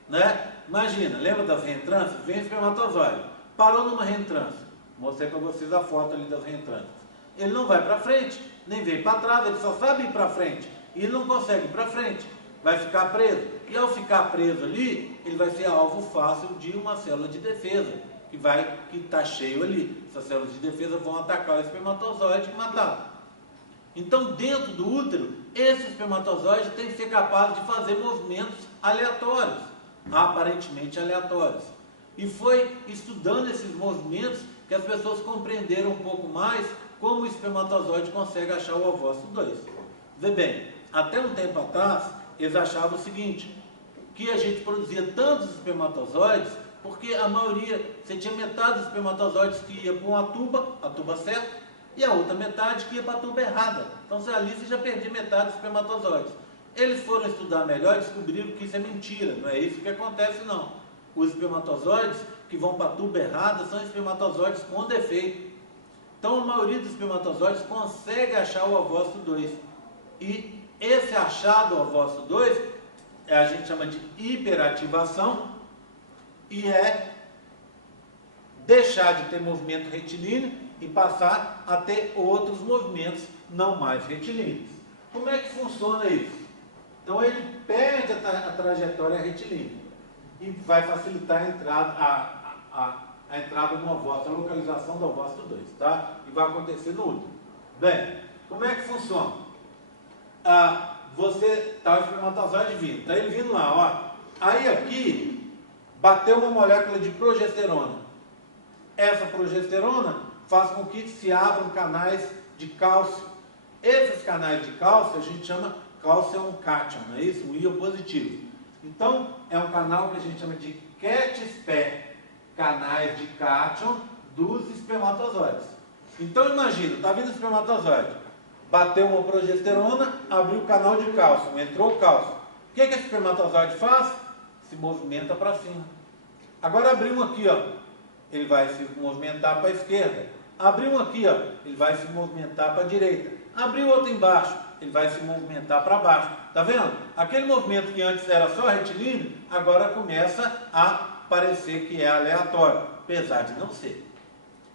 né? Imagina, lembra das reentrâncias? Vem espermatozoide, parou numa reentrância. Mostrei para vocês a foto ali das reentrâncias. Ele não vai para frente, nem vem para trás, ele só sabe ir para frente. E ele não consegue ir para frente, vai ficar preso. E ao ficar preso ali, ele vai ser alvo fácil de uma célula de defesa, que está cheio ali. Essas células de defesa vão atacar o espermatozoide e matá-lo. Então, dentro do útero, esse espermatozoide tem que ser capaz de fazer movimentos aleatórios, aparentemente aleatórios. E foi estudando esses movimentos que as pessoas compreenderam um pouco mais como o espermatozoide consegue achar o ovócito 2. Vê bem, até um tempo atrás, eles achavam o seguinte, que a gente produzia tantos espermatozoides, porque a maioria, você tinha metade dos espermatozoides que ia para uma tuba, a tuba certa, e a outra metade que ia para a tuba errada. Então ali você já perdia metade dos espermatozoides. Eles foram estudar melhor e descobriram que isso é mentira, não é isso que acontece não. Os espermatozoides que vão para a tuba errada são espermatozoides com defeito. Então a maioria dos espermatozoides consegue achar o ovócito 2. E esse achado do ovócito 2, a gente chama de hiperativação, e é deixar de ter movimento retilíneo e passar a ter outros movimentos não mais retilíneos. Como é que funciona isso? Então ele perde a trajetória retilínea e vai facilitar a entrada no ovócito, a localização do ovócito 2, tá? E vai acontecer no útero. Bem, como é que funciona? Você está o espermatozoide vindo, está ele vindo lá, ó. Aí aqui bateu uma molécula de progesterona. Essa progesterona faz com que se abram canais de cálcio. Esses canais de cálcio a gente chama cálcio é um cátion, não é isso? Um íon positivo. Então, é um canal que a gente chama de CAT-SPE, canais de cátion dos espermatozoides. Então, imagina, está vindo o espermatozoide, bateu uma progesterona, abriu o canal de cálcio, entrou o cálcio. O que esse espermatozoide faz? Se movimenta para cima. Agora abriu um aqui, ó, ele vai se movimentar para a esquerda. Abriu um aqui, ó, ele vai se movimentar para a direita. Abriu outro embaixo, ele vai se movimentar para baixo. Tá vendo? Aquele movimento que antes era só retilíneo, agora começa a parecer que é aleatório, apesar de não ser.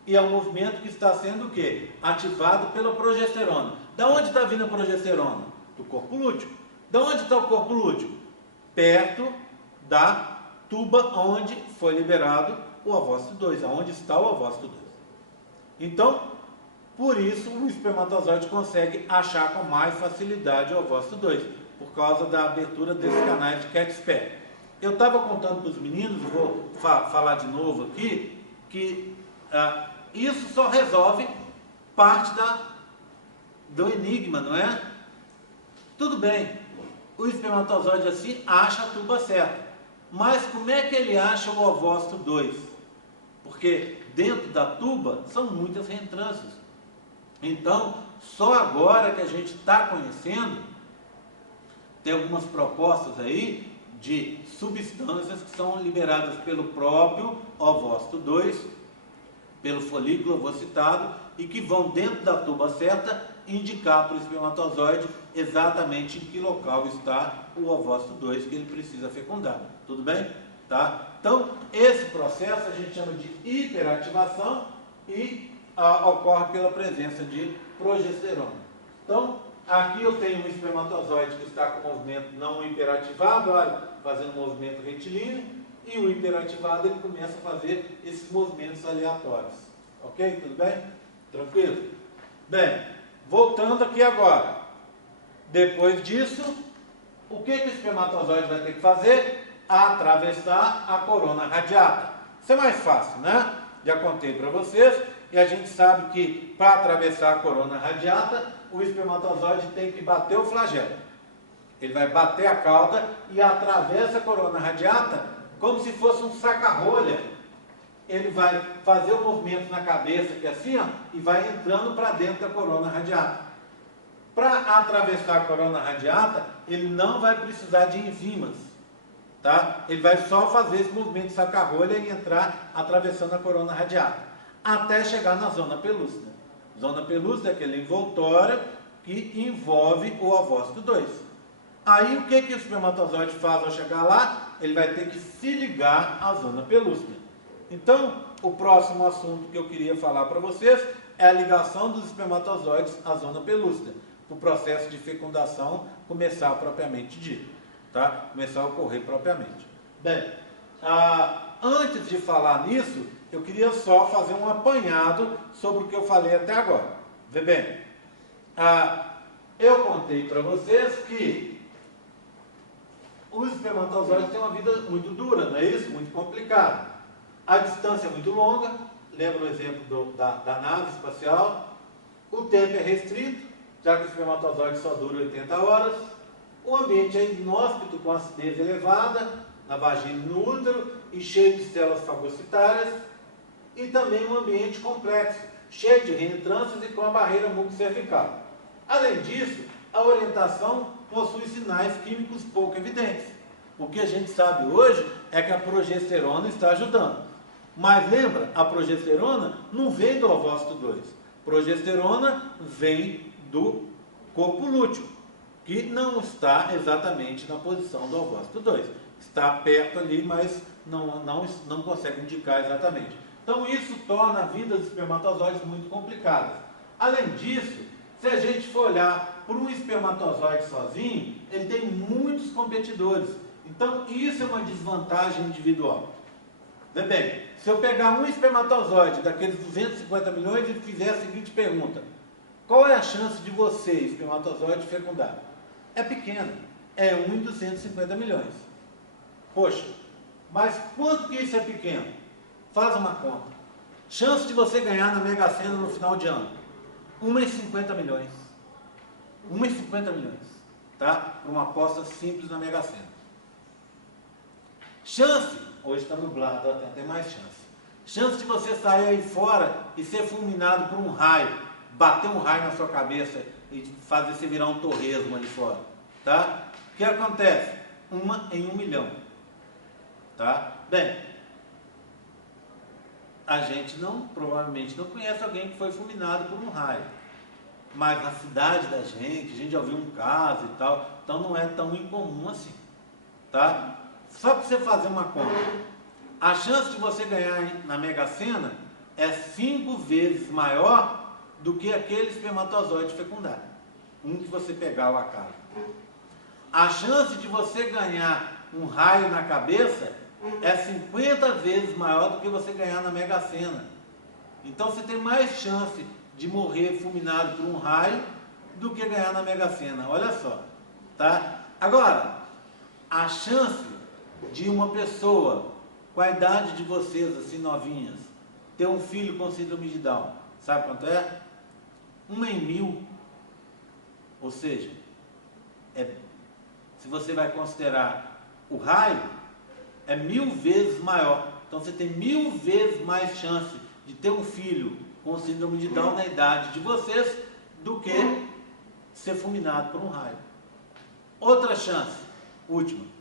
E é um movimento que está sendo o quê? Ativado pela progesterona. Da onde está vindo a progesterona? Do corpo lúteo. Da onde está o corpo lúteo? Perto da tuba onde foi liberado o ovócito 2, aonde está o ovócito 2. Então, por isso o espermatozoide consegue achar com mais facilidade o ovócito 2, por causa da abertura desses canais de CAT-SPE. Eu estava contando para os meninos, vou falar de novo aqui, que isso só resolve parte do enigma, não é? Tudo bem, o espermatozoide assim acha a tuba certa, mas como é que ele acha o ovócito 2? Porque dentro da tuba são muitas reentrâncias. Então, só agora que a gente está conhecendo, tem algumas propostas aí de substâncias que são liberadas pelo próprio ovócito 2, pelo folículo ovocitado e que vão dentro da tuba certa indicar para o espermatozoide exatamente em que local está o ovócito 2 que ele precisa fecundar. Tudo bem? Tá? Então, esse processo a gente chama de hiperativação e ocorre pela presença de progesterona. Então, aqui eu tenho um espermatozoide que está com movimento não hiperativado, olha, fazendo movimento retilíneo, e o hiperativado ele começa a fazer esses movimentos aleatórios. Ok? Tudo bem? Tranquilo? Bem, voltando aqui agora. Depois disso, o que o espermatozoide vai ter que fazer? Atravessar a corona radiata. Isso é mais fácil, né? Já contei para vocês, e a gente sabe que para atravessar a corona radiata, o espermatozoide tem que bater o flagelo. Ele vai bater a cauda e atravessa a corona radiata como se fosse um saca-rolha. Ele vai fazer o movimento na cabeça, que é assim, ó, e vai entrando para dentro da corona radiata. Para atravessar a corona radiata, ele não vai precisar de enzimas, tá? Ele vai só fazer esse movimento de saca-rolha e entrar atravessando a corona radiata, até chegar na zona pelúcida. Zona pelúcida é aquele envoltório que envolve o ovócito 2. Aí o que o espermatozoide faz ao chegar lá? Ele vai ter que se ligar à zona pelúcida. Então, o próximo assunto que eu queria falar para vocês é a ligação dos espermatozoides à zona pelúcida, para o processo de fecundação começar propriamente dito, tá? Começar a ocorrer propriamente. Bem, antes de falar nisso, eu queria só fazer um apanhado sobre o que eu falei até agora. Vê bem, eu contei para vocês que os espermatozoides têm uma vida muito dura, não é isso? Muito complicada. A distância é muito longa, lembra o exemplo da nave espacial. O tempo é restrito, já que o espermatozoide só dura 80 horas. O ambiente é inóspito, com acidez elevada, na vagina e no útero, e cheio de células fagocitárias. E também um ambiente complexo, cheio de reentrâncias e com a barreira mucocervical. Além disso, a orientação possui sinais químicos pouco evidentes. O que a gente sabe hoje é que a progesterona está ajudando. Mas lembra, a progesterona não vem do ovócito 2. Progesterona vem do corpo lúteo, que não está exatamente na posição do ovócito 2. Está perto ali, mas não consegue indicar exatamente. Então isso torna a vida dos espermatozoides muito complicada. Além disso, se a gente for olhar para um espermatozoide sozinho, ele tem muitos competidores. Então isso é uma desvantagem individual. Vê bem, se eu pegar um espermatozoide daqueles 250 milhões e fizer a seguinte pergunta: qual é a chance de você, espermatozoide, fecundar? É pequena, é 1 em 250 milhões. Poxa, mas quanto que isso é pequeno? Faz uma conta. Chance de você ganhar na Mega Sena no final de ano: 1 em 50 milhões. 1 em 50 milhões, tá? Uma aposta simples na Mega Sena. Chance, hoje está nublado, tem até mais chance. Chance de você sair aí fora e ser fulminado por um raio, bater um raio na sua cabeça e fazer você virar um torresmo ali fora, tá? O que acontece? 1 em 1 milhão, tá? Bem, a gente provavelmente não conhece alguém que foi fulminado por um raio, mas na cidade da gente, a gente já ouviu um caso e tal, então não é tão incomum assim, tá? Só para você fazer uma conta, a chance de você ganhar na Mega Sena é 5 vezes maior do que aquele espermatozoide fecundado, um que você pegar ao acaso. A chance de você ganhar um raio na cabeça é 50 vezes maior do que você ganhar na Mega Sena. Então você tem mais chance de morrer fulminado por um raio do que ganhar na Mega Sena. Olha só, tá? Agora, a chance de uma pessoa com a idade de vocês, assim novinhas, ter um filho com síndrome de Down, sabe quanto é? 1 em 1000. Ou seja, se você vai considerar o raio, é 1000 vezes maior. Então você tem 1000 vezes mais chance de ter um filho com síndrome de Down na idade de vocês do que ser fulminado por um raio. Outra chance, última.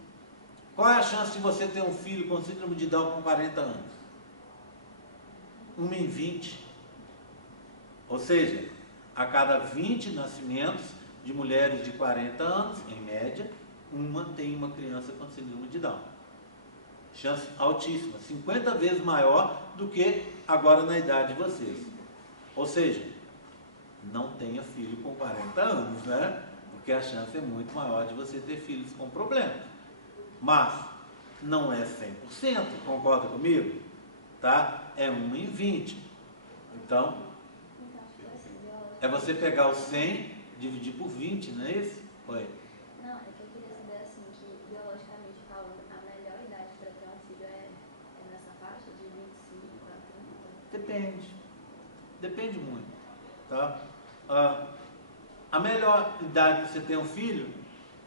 Qual é a chance de você ter um filho com síndrome de Down com 40 anos? 1 em 20. Ou seja, a cada 20 nascimentos de mulheres de 40 anos, em média, uma tem uma criança com síndrome de Down. Chance altíssima, 50 vezes maior do que agora na idade de vocês. Ou seja, não tenha filho com 40 anos, né? Porque a chance é muito maior de você ter filhos com problemas. Mas não é 100%, concorda comigo? Tá? É 1 em 20. Então, é você pegar o 100, dividir por 20, não é isso? Oi. Não, é que eu queria saber assim, que biologicamente falando, a melhor idade para ter um filho é nessa faixa de 25 a 30? Depende. Depende muito. Tá? A melhor idade para você ter um filho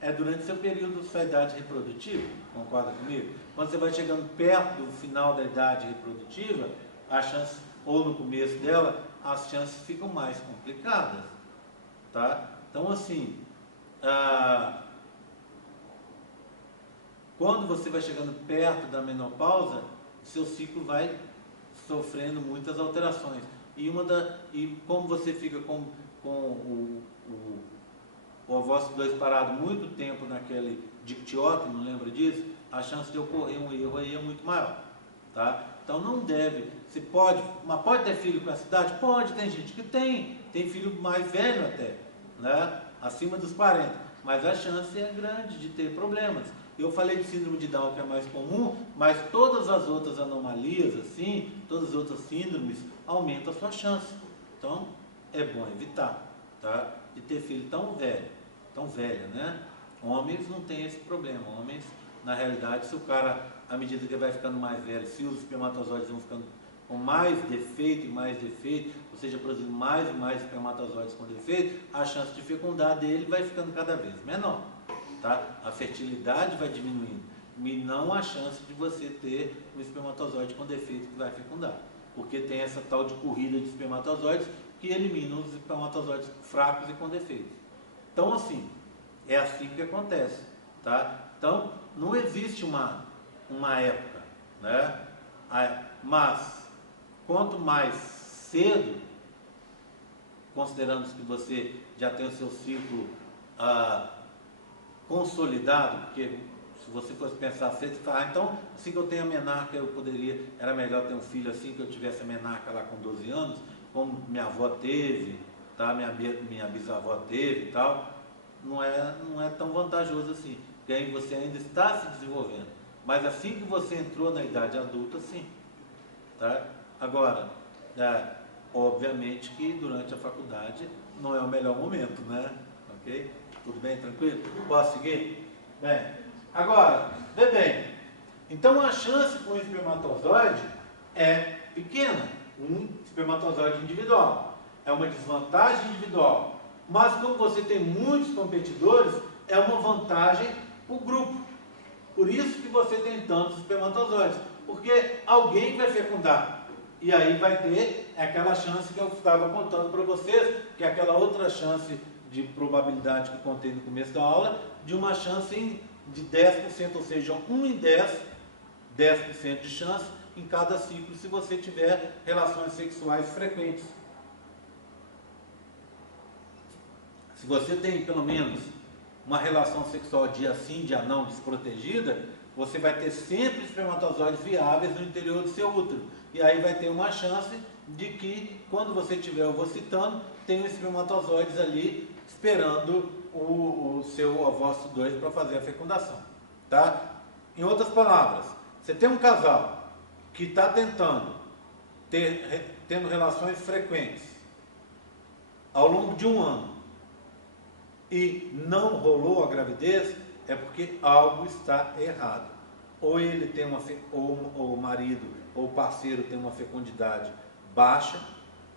é durante seu período, sua idade reprodutiva, concorda comigo? Quando você vai chegando perto do final da idade reprodutiva, a chance, ou no começo dela, as chances ficam mais complicadas, tá? Então, assim, quando você vai chegando perto da menopausa, seu ciclo vai sofrendo muitas alterações. E como você fica com o ovócito 2 parado muito tempo naquele dictiótipo, não lembra disso? A chance de ocorrer um erro aí é muito maior, tá? Então não deve, você pode, mas pode ter filho com essa idade? Pode, tem gente que tem filho mais velho até, né? Acima dos 40, mas a chance é grande de ter problemas. Eu falei de síndrome de Down, que é mais comum, mas todas as outras anomalias, assim, todas as outras síndromes, aumentam a sua chance. Então, é bom evitar, tá? De ter filho tão velha, né? Homens não tem esse problema. Homens, na realidade, se o cara, à medida que ele vai ficando mais velho, se os espermatozoides vão ficando com mais defeito, ou seja, produzindo mais e mais espermatozoides com defeito, a chance de fecundar dele vai ficando cada vez menor, tá? A fertilidade vai diminuindo, e não a chance de você ter um espermatozoide com defeito que vai fecundar, porque tem essa tal de corrida de espermatozoides que elimina os espermatozoides fracos e com defeitos. Então, assim, é assim que acontece, tá? Então, não existe uma época, né? Mas, quanto mais cedo, considerando que você já tem o seu ciclo consolidado, porque se você fosse pensar cedo, você fala, então, assim que eu tenho a menarca, era melhor ter um filho assim, que eu tivesse a menarca lá com 12 anos, como minha avó teve, tá? minha bisavó teve e tal. Não é tão vantajoso assim, porque aí você ainda está se desenvolvendo. Mas assim que você entrou na idade adulta, sim. Tá? Agora, obviamente que durante a faculdade não é o melhor momento, né? Ok? Tudo bem, tranquilo? Posso seguir? Bem, agora, vê bem. Então a chance com o espermatozoide é pequena, um espermatozoide individual. É uma desvantagem individual. Mas como você tem muitos competidores, é uma vantagem para o grupo. Por isso que você tem tantos espermatozoides. Porque alguém vai fecundar. E aí vai ter aquela chance que eu estava contando para vocês, que é aquela outra chance de probabilidade que eu contei no começo da aula, de uma chance de 10%, ou seja, 1 em 10% de chance em cada ciclo, se você tiver relações sexuais frequentes. Se você tem pelo menos uma relação sexual dia sim, dia não, desprotegida, você vai ter sempre espermatozoides viáveis no interior do seu útero. E aí vai ter uma chance de que, quando você estiver ovocitando, tem espermatozoides ali esperando o seu ovócito 2 para fazer a fecundação. Tá? Em outras palavras, você tem um casal que está tendo relações frequentes ao longo de um ano, e não rolou a gravidez, é porque algo está errado. Ou ele tem ou o marido ou o parceiro tem uma fecundidade baixa,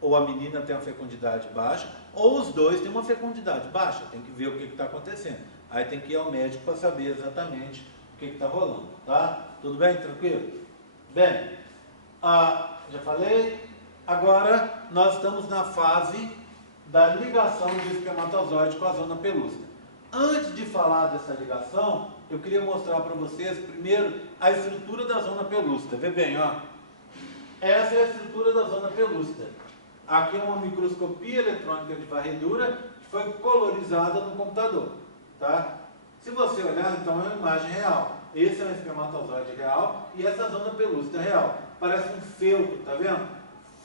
ou a menina tem uma fecundidade baixa, ou os dois têm uma fecundidade baixa. Tem que ver o que está acontecendo. Aí tem que ir ao médico para saber exatamente o que está rolando. Tá? Tudo bem? Tranquilo? Bem, já falei. Agora nós estamos na fase da ligação do espermatozoide com a zona pelúcida. Antes de falar dessa ligação, eu queria mostrar para vocês primeiro a estrutura da zona pelúcida. Vê bem, ó. Essa é a estrutura da zona pelúcida. Aqui é uma microscopia eletrônica de varredura que foi colorizada no computador. Tá? Se você olhar, então é uma imagem real. Esse é um espermatozoide real e essa zona pelúcida real. Parece um feltro, tá vendo?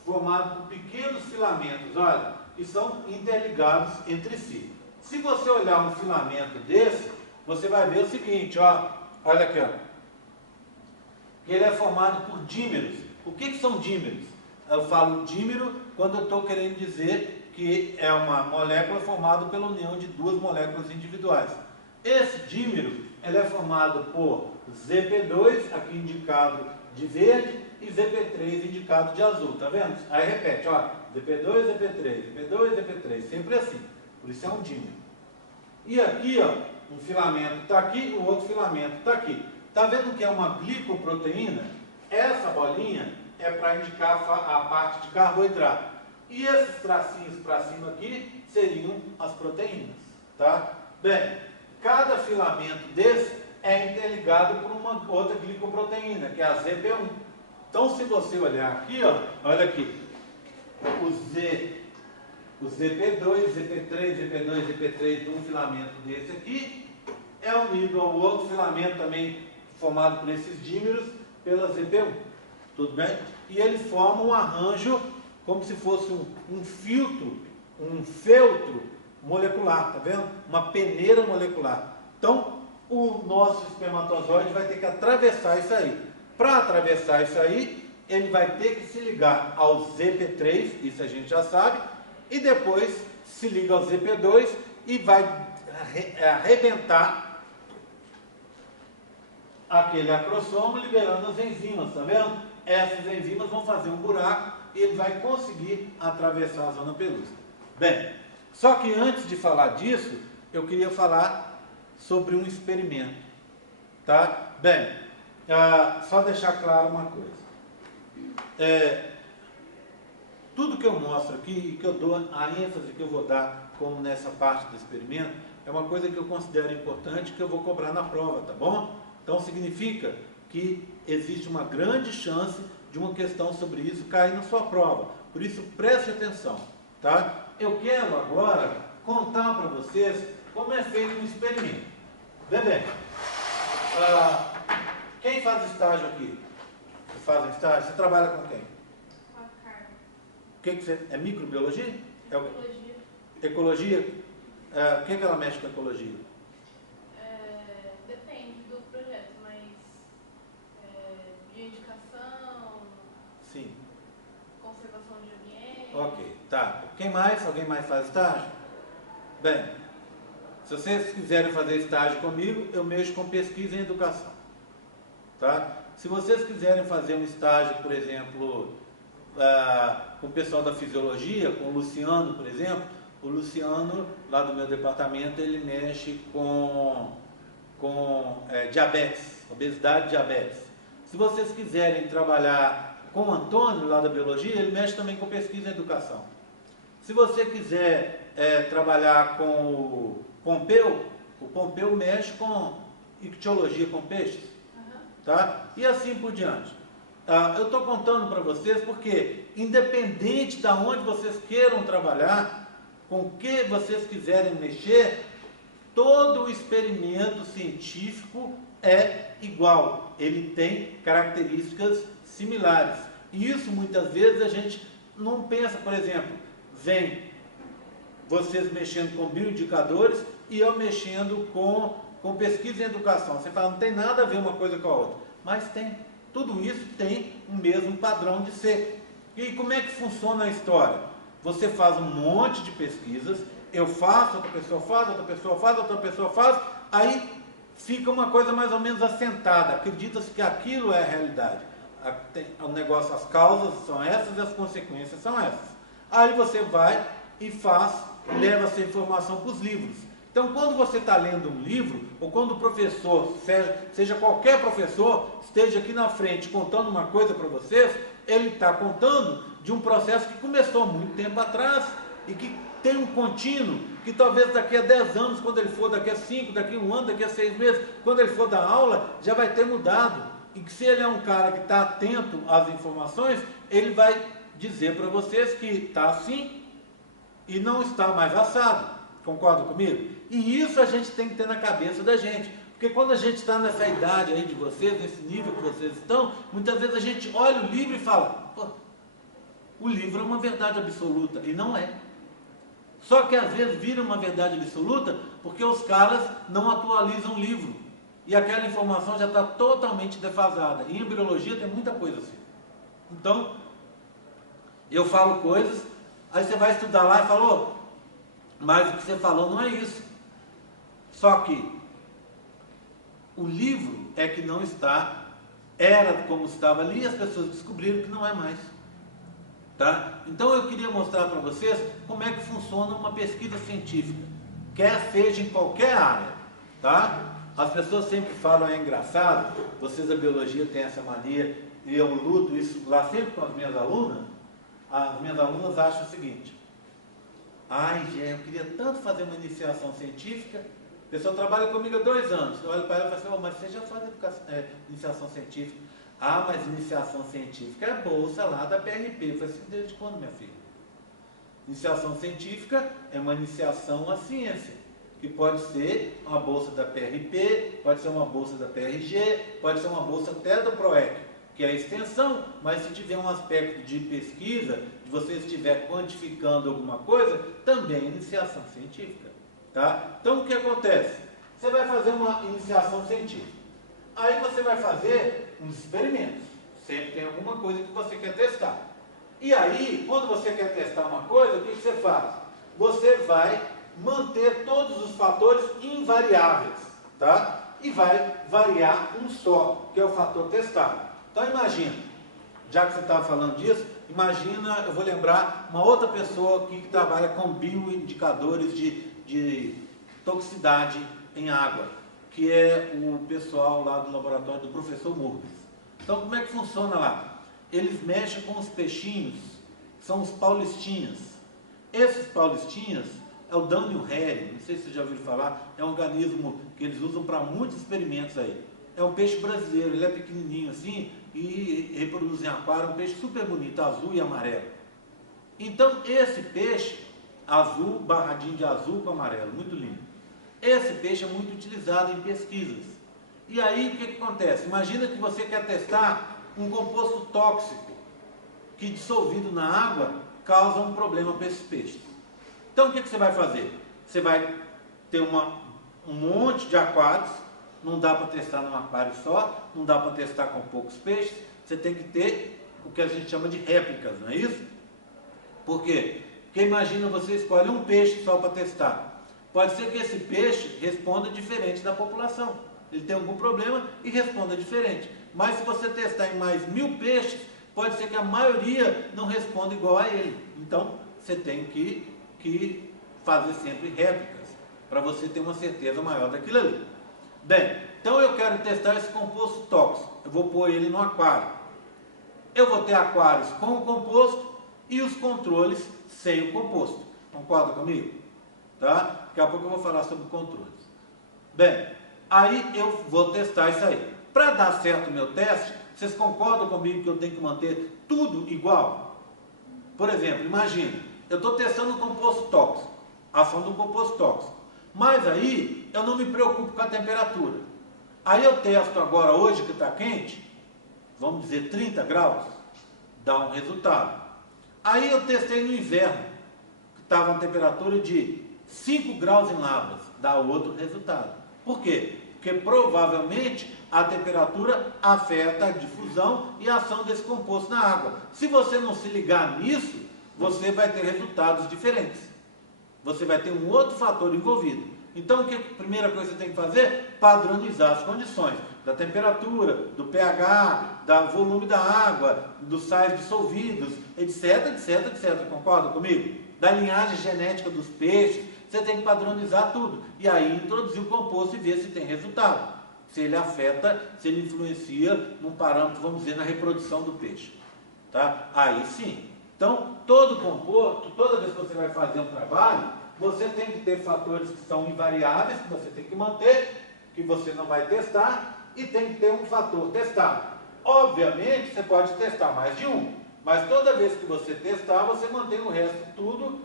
Formado por pequenos filamentos, olha, que são interligados entre si. Se você olhar um filamento desse, você vai ver o seguinte, ó, olha aqui, ó. Ele é formado por dímeros. O que são dímeros? Eu falo dímero quando eu estou querendo dizer que é uma molécula formada pela união de duas moléculas individuais. Esse dímero, ele é formado por ZP2, aqui indicado de verde, e ZP3 indicado de azul, tá vendo? Aí repete, ó, ZP2, ZP3, ZP2, ZP3, sempre assim. Por isso é um dímero. E aqui, ó, um filamento está aqui, o outro filamento está aqui. Tá vendo que é uma glicoproteína? Essa bolinha é para indicar a parte de carboidrato. E esses tracinhos para cima aqui seriam as proteínas, tá? Bem, cada filamento desse é interligado por uma outra glicoproteína, que é a ZP1. Então, se você olhar aqui, ó, olha aqui, o ZP2, ZP3, ZP2, ZP3 de um filamento desse aqui é unido ao outro filamento também formado por esses dímeros pela ZP1. Tudo bem? E eles formam um arranjo como se fosse um filtro, um feltro molecular, tá vendo? Uma peneira molecular. Então, o nosso espermatozoide vai ter que atravessar isso aí. Para atravessar isso aí, ele vai ter que se ligar ao ZP3, isso a gente já sabe, e depois se liga ao ZP2 e vai arrebentar aquele acrossomo liberando as enzimas, tá vendo? Essas enzimas vão fazer um buraco e ele vai conseguir atravessar a zona pelúcida. Bem, só que antes de falar disso, eu queria falar sobre um experimento, tá? Bem, só deixar claro uma coisa. Tudo que eu mostro aqui e que eu dou a ênfase que eu vou dar como nessa parte do experimento é uma coisa que eu considero importante que eu vou cobrar na prova, tá bom? Então significa que existe uma grande chance de uma questão sobre isso cair na sua prova. Por isso preste atenção, tá? Eu quero agora contar para vocês como é feito um experimento. Vê bem, quem faz estágio aqui? Você faz estágio? Você trabalha com quem? Com a Carla. O que você... É microbiologia? Ecologia. Ecologia? O que ela mexe com ecologia? Depende do projeto, mas bioindicação, Sim. conservação de ambiente. Ok, tá. Quem mais? Alguém mais faz estágio? Bem, se vocês quiserem fazer estágio comigo, eu mexo com pesquisa em educação. Tá? Se vocês quiserem fazer um estágio, por exemplo, com o pessoal da fisiologia, com o Luciano, por exemplo, o Luciano, lá do meu departamento, ele mexe com diabetes, obesidade e diabetes. Se vocês quiserem trabalhar com o Antônio, lá da biologia, ele mexe também com pesquisa em educação. Se você quiser trabalhar com o Pompeu mexe com ictiologia, com peixes. Tá? E assim por diante. Eu estou contando para vocês porque, independente de onde vocês queiram trabalhar, com o que vocês quiserem mexer, todo o experimento científico é igual. Ele tem características similares. E isso muitas vezes a gente não pensa, por exemplo, vem vocês mexendo com bioindicadores e eu mexendo com pesquisa em educação. Você fala, não tem nada a ver uma coisa com a outra. Mas tem. Tudo isso tem o mesmo padrão de ser. E como é que funciona a história? Você faz um monte de pesquisas, eu faço, outra pessoa faz, outra pessoa faz, outra pessoa faz, aí fica uma coisa mais ou menos assentada. Acredita-se que aquilo é a realidade. O negócio, as causas são essas e as consequências são essas. Aí você vai e faz, leva essa informação para os livros. Então, quando você está lendo um livro, ou quando o professor, seja qualquer professor, esteja aqui na frente contando uma coisa para vocês, ele está contando de um processo que começou há muito tempo atrás e que tem um contínuo, que talvez daqui a 10 anos, quando ele for, daqui a 5, daqui a 1 ano, daqui a 6 meses, quando ele for dar aula, já vai ter mudado. e que se ele é um cara que está atento às informações, ele vai dizer para vocês que está assim e não está mais assado. Concordam comigo? E isso a gente tem que ter na cabeça da gente. Porque quando a gente está nessa idade aí de vocês, nesse nível que vocês estão, muitas vezes a gente olha o livro e fala, pô, o livro é uma verdade absoluta, e não é. Só que às vezes vira uma verdade absoluta porque os caras não atualizam o livro. E aquela informação já está totalmente defasada. E em embriologia tem muita coisa assim. Então, eu falo coisas, aí você vai estudar lá e falou, mas o que você falou não é isso. Só que o livro é que não está, era como estava ali, e as pessoas descobriram que não é mais. Tá? Então eu queria mostrar para vocês como é que funciona uma pesquisa científica, quer seja em qualquer área. Tá? As pessoas sempre falam, é engraçado, vocês da biologia têm essa mania, e eu luto isso lá sempre com as minhas alunas acham o seguinte, ai, Gé, eu queria tanto fazer uma iniciação científica, a pessoa trabalha comigo há 2 anos, eu olho para ela e falo assim, mas você já faz iniciação científica? Ah, mas iniciação científica é bolsa lá da PRP. Eu falei assim, desde quando, minha filha? Iniciação científica é uma iniciação à ciência, que pode ser uma bolsa da PRP, pode ser uma bolsa da PRG, pode ser uma bolsa até do PROEC, que é a extensão, mas se tiver um aspecto de pesquisa, de você estiver quantificando alguma coisa, também é iniciação científica. Tá? Então, o que acontece? Você vai fazer uma iniciação científica. Aí você vai fazer uns experimentos. Sempre tem alguma coisa que você quer testar. E aí, quando você quer testar uma coisa, o que você faz? Você vai manter todos os fatores invariáveis, tá? E vai variar um só, que é o fator testado. Então imagina, já que você estava falando disso, imagina, eu vou lembrar uma outra pessoa aqui que trabalha com bioindicadores de toxicidade em água, que é o pessoal lá do laboratório do professor Murgas. Então, como é que funciona lá? Eles mexem com os peixinhos, são os paulistinhas. Esses paulistinhas é o Daniel Herring, não sei se vocês já ouviram falar, é um organismo que eles usam para muitos experimentos aí. É um peixe brasileiro, ele é pequenininho assim e reproduz em aquário, é um peixe super bonito, azul e amarelo. Então, esse peixe, azul, barradinho de azul com amarelo, muito lindo. Esse peixe é muito utilizado em pesquisas. E aí, o que acontece? Imagina que você quer testar um composto tóxico que dissolvido na água causa um problema para esses peixes. Então, o que você vai fazer? Você vai ter um monte de aquários, não dá para testar num aquário só, não dá para testar com poucos peixes, você tem que ter o que a gente chama de réplicas, não é isso? Por quê? Porque imagina você escolhe um peixe só para testar. Pode ser que esse peixe responda diferente da população. Ele tem algum problema e responda diferente. Mas se você testar em mais 1000 peixes, pode ser que a maioria não responda igual a ele. Então, você tem que fazer sempre réplicas, para você ter uma certeza maior daquilo ali. Bem, então eu quero testar esse composto tóxico. Eu vou pôr ele no aquário. Eu vou ter aquários com o composto e os controles sem o composto. Concorda comigo? Tá? Daqui a pouco eu vou falar sobre controles. Bem, aí eu vou testar isso aí. Para dar certo o meu teste, vocês concordam comigo que eu tenho que manter tudo igual? Por exemplo, imagina, eu estou testando um composto tóxico, a ação do composto tóxico. Mas aí eu não me preocupo com a temperatura. Aí eu testo agora, hoje que está quente, vamos dizer 30 graus, dá um resultado. Aí eu testei no inverno, que estava uma temperatura de 5 graus em Lavras, dá outro resultado. Por quê? Porque provavelmente a temperatura afeta a difusão e a ação desse composto na água. Se você não se ligar nisso, você vai ter resultados diferentes. Você vai ter um outro fator envolvido. Então, o que a primeira coisa que você tem que fazer? Padronizar as condições da temperatura, do pH, do volume da água, dos sais dissolvidos, etc, etc, etc. Concorda comigo? Da linhagem genética dos peixes, você tem que padronizar tudo. E aí introduzir o composto e ver se tem resultado. Se ele afeta, se ele influencia num parâmetro, vamos dizer, na reprodução do peixe. Tá? Aí sim. Então, todo composto, toda vez que você vai fazer um trabalho, você tem que ter fatores que são invariáveis, que você tem que manter, que você não vai testar, e tem que ter um fator testado. Obviamente, você pode testar mais de um, mas toda vez que você testar, você mantém o resto tudo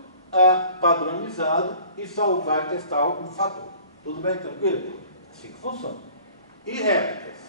padronizado e só vai testar um fator. Tudo bem? Tranquilo? Assim que funciona. E réplicas.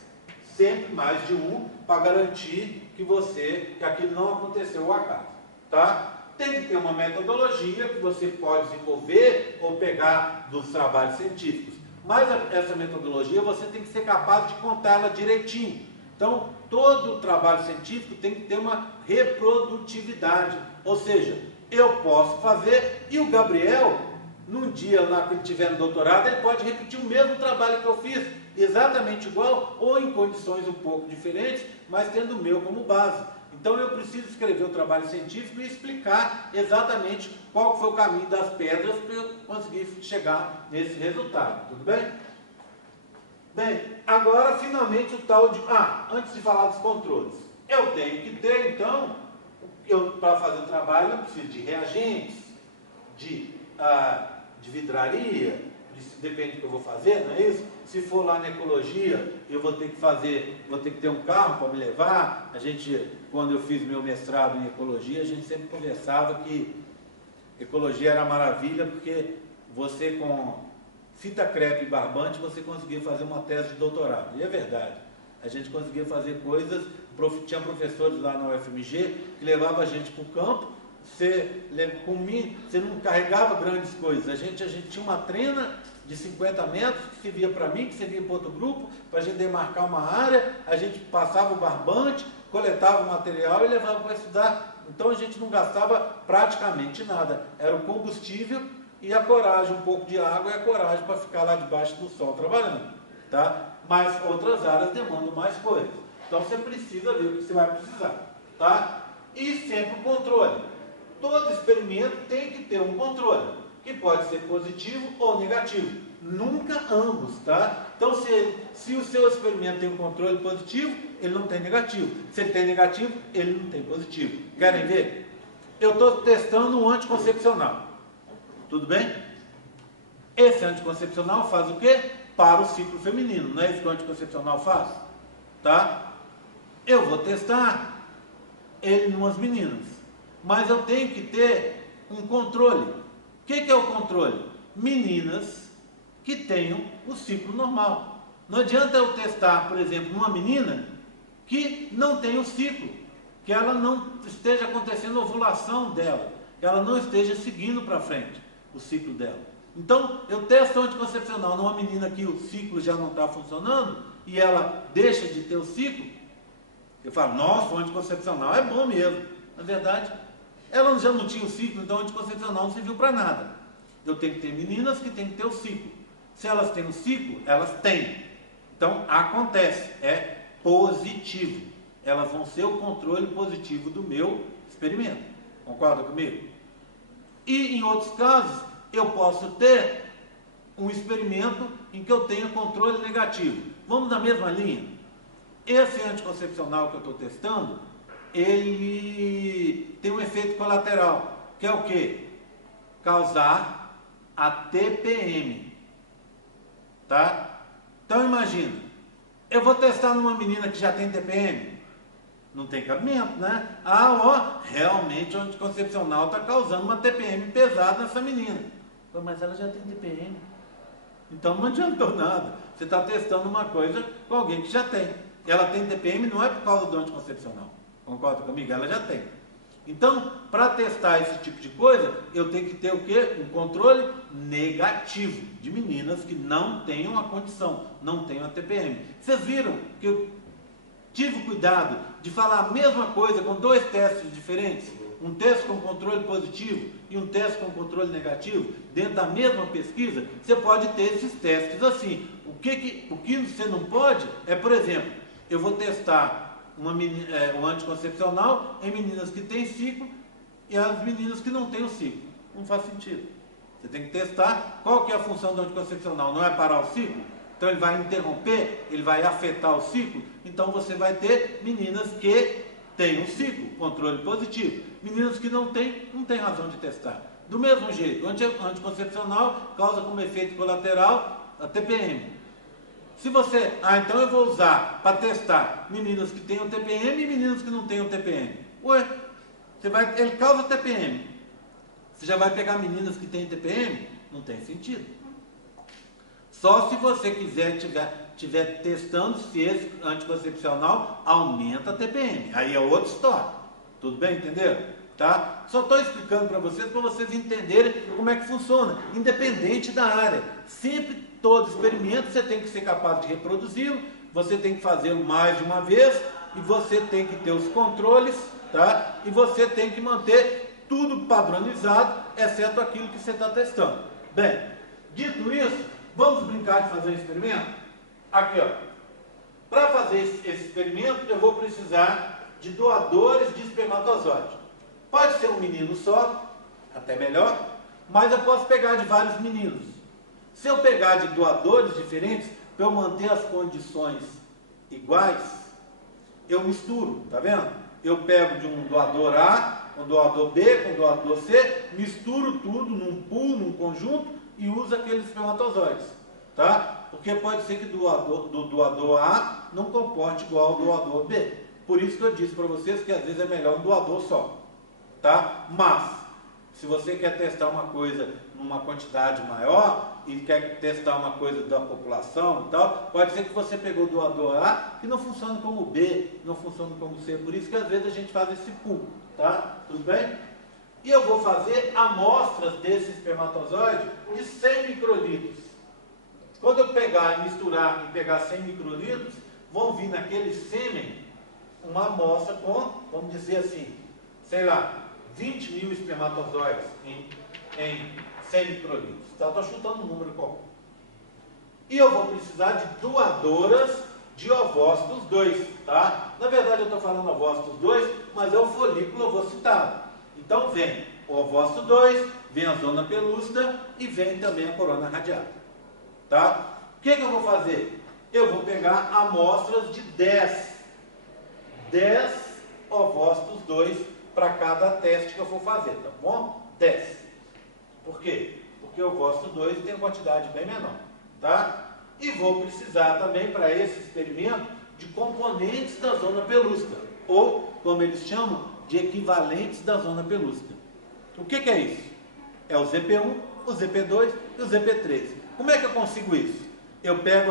Sempre mais de um para garantir que aquilo não aconteceu ao acaso. Tá? Tem que ter uma metodologia que você pode desenvolver ou pegar dos trabalhos científicos. Mas essa metodologia você tem que ser capaz de contá-la direitinho. Então, todo o trabalho científico tem que ter uma reprodutividade. Ou seja, eu posso fazer e o Gabriel, num dia lá que ele estiver no doutorado, ele pode repetir o mesmo trabalho que eu fiz, exatamente igual ou em condições um pouco diferentes, mas tendo o meu como base. Então eu preciso escrever o trabalho científico e explicar exatamente qual foi o caminho das pedras para eu conseguir chegar nesse resultado. Tudo bem? Bem, agora finalmente o tal de... antes de falar dos controles. Eu tenho que ter, então, para fazer o trabalho, eu preciso de reagentes, de vidraria, depende do que eu vou fazer, não é isso? Se for lá na ecologia, eu vou ter que ter um carro para me levar. Quando eu fiz meu mestrado em ecologia, a gente sempre conversava que ecologia era maravilha, porque você com fita crepe e barbante, você conseguia fazer uma tese de doutorado. E é verdade. A gente conseguia fazer coisas, tinha professores lá na UFMG que levavam a gente para o campo. Você não carregava grandes coisas, a gente tinha uma trena de 50 metros que servia para mim, que servia para outro grupo, para a gente demarcar uma área, a gente passava o barbante, coletava o material e levava para estudar. Então a gente não gastava praticamente nada, era o combustível e a coragem, um pouco de água e a coragem para ficar lá debaixo do sol trabalhando, tá? Mas outras áreas demandam mais coisas, então você precisa ver o que você vai precisar, tá? E sempre o controle. Todo experimento tem que ter um controle, que pode ser positivo ou negativo. Nunca ambos, tá? Então, se o seu experimento tem um controle positivo, ele não tem negativo. Se ele tem negativo, ele não tem positivo. Querem ver? Eu estou testando um anticoncepcional. Tudo bem? Esse anticoncepcional faz o quê? Para o ciclo feminino. Não é isso que o anticoncepcional faz? Tá? Eu vou testar ele em umas meninas. Mas eu tenho que ter um controle. O que é o controle? Meninas que tenham o ciclo normal. Não adianta eu testar, por exemplo, uma menina que não tem o ciclo, que ela não esteja acontecendo a ovulação dela, que ela não esteja seguindo para frente o ciclo dela. Então, eu testo o anticoncepcional numa menina que o ciclo já não está funcionando e ela deixa de ter o ciclo. Eu falo, nossa, o anticoncepcional é bom mesmo. Na verdade, ela já não tinha o ciclo, então o anticoncepcional não serviu para nada. Eu tenho que ter meninas que têm que ter o ciclo. Se elas têm o ciclo, elas têm. Então, acontece, é positivo. Elas vão ser o controle positivo do meu experimento. Concorda comigo? E em outros casos, eu posso ter um experimento em que eu tenha controle negativo. Vamos na mesma linha. Esse anticoncepcional que eu estou testando, ele tem um efeito colateral, que é o quê? Causar a TPM, tá? Então imagina, eu vou testar numa menina que já tem TPM, não tem cabimento, né? Realmente o anticoncepcional está causando uma TPM pesada nessa menina. Mas ela já tem TPM, então não adiantou nada. Você está testando uma coisa com alguém que já tem. Ela tem TPM não é por causa do anticoncepcional. Concorda comigo? Ela já tem. Então, para testar esse tipo de coisa, eu tenho que ter o quê? Um controle negativo de meninas que não tenham a condição, não tenham a TPM. Vocês viram que eu tive cuidado de falar a mesma coisa com dois testes diferentes? Um teste com controle positivo e um teste com controle negativo, dentro da mesma pesquisa. Você pode ter esses testes assim. O que você não pode é, por exemplo, eu vou testar um anticoncepcional em meninas que têm ciclo e as meninas que não têm o ciclo. Não faz sentido. Você tem que testar qual que é a função do anticoncepcional. Não é parar o ciclo? Então ele vai interromper, ele vai afetar o ciclo. Então você vai ter meninas que têm o ciclo, controle positivo. Meninas que não têm, não tem razão de testar. Do mesmo jeito, o anticoncepcional causa como efeito colateral a TPM. Se você, então eu vou usar para testar meninas que tenham TPM e meninas que não tenham TPM. Ué, ele causa TPM. Você já vai pegar meninas que têm TPM? Não tem sentido. Só se você estiver testando se esse anticoncepcional aumenta a TPM. Aí é outra história. Tudo bem? Entenderam? Tá? Só estou explicando para vocês entenderem como é que funciona, independente da área. Sempre, todo experimento, você tem que ser capaz de reproduzi-lo, você tem que fazê-lo mais de uma vez, e você tem que ter os controles, tá? E você tem que manter tudo padronizado, exceto aquilo que você está testando. Bem, dito isso, vamos brincar de fazer um experimento? Aqui, ó. Para fazer esse experimento, eu vou precisar de doadores de espermatozoide. Pode ser um menino só, até melhor, mas eu posso pegar de vários meninos. Se eu pegar de doadores diferentes, para eu manter as condições iguais, eu misturo, tá vendo? Eu pego de um doador A, com doador B, com doador C, misturo tudo num pool, num conjunto, e uso aqueles espermatozoides, tá? Porque pode ser que do doador A não comporte igual ao doador B. Por isso que eu disse para vocês que às vezes é melhor um doador só. Tá? Mas, se você quer testar uma coisa numa quantidade maior e quer testar uma coisa da população e tal, pode ser que você pegou o doador A que não funciona como B, não funciona como C. Por isso que às vezes a gente faz esse pool, tá? Tudo bem? E eu vou fazer amostras desse espermatozoide de 100 microlitros. Quando eu pegar e misturar e pegar 100 microlitros, vão vir naquele sêmen uma amostra com, vamos dizer assim, sei lá, 20 mil espermatozoides em 100 microlitros. Tá? Estou chutando um número qualquer. E eu vou precisar de doadoras de ovócitos 2. Tá? Na verdade, eu estou falando ovócitos 2, mas é o folículo ovocitado. Então, vem o ovócito 2, vem a zona pelúcida e vem também a corona radiata. Tá? O que eu vou fazer? Eu vou pegar amostras de 10 ovócitos 2 para cada teste que eu for fazer, tá bom? 10. Por quê? Porque o ovócito 2 tem uma quantidade bem menor, tá? E vou precisar também, para esse experimento, de componentes da zona pelúcida, ou, como eles chamam, de equivalentes da zona pelúcida. O que é isso? É o ZP1, o ZP2 e o ZP3. Como é que eu consigo isso? Eu pego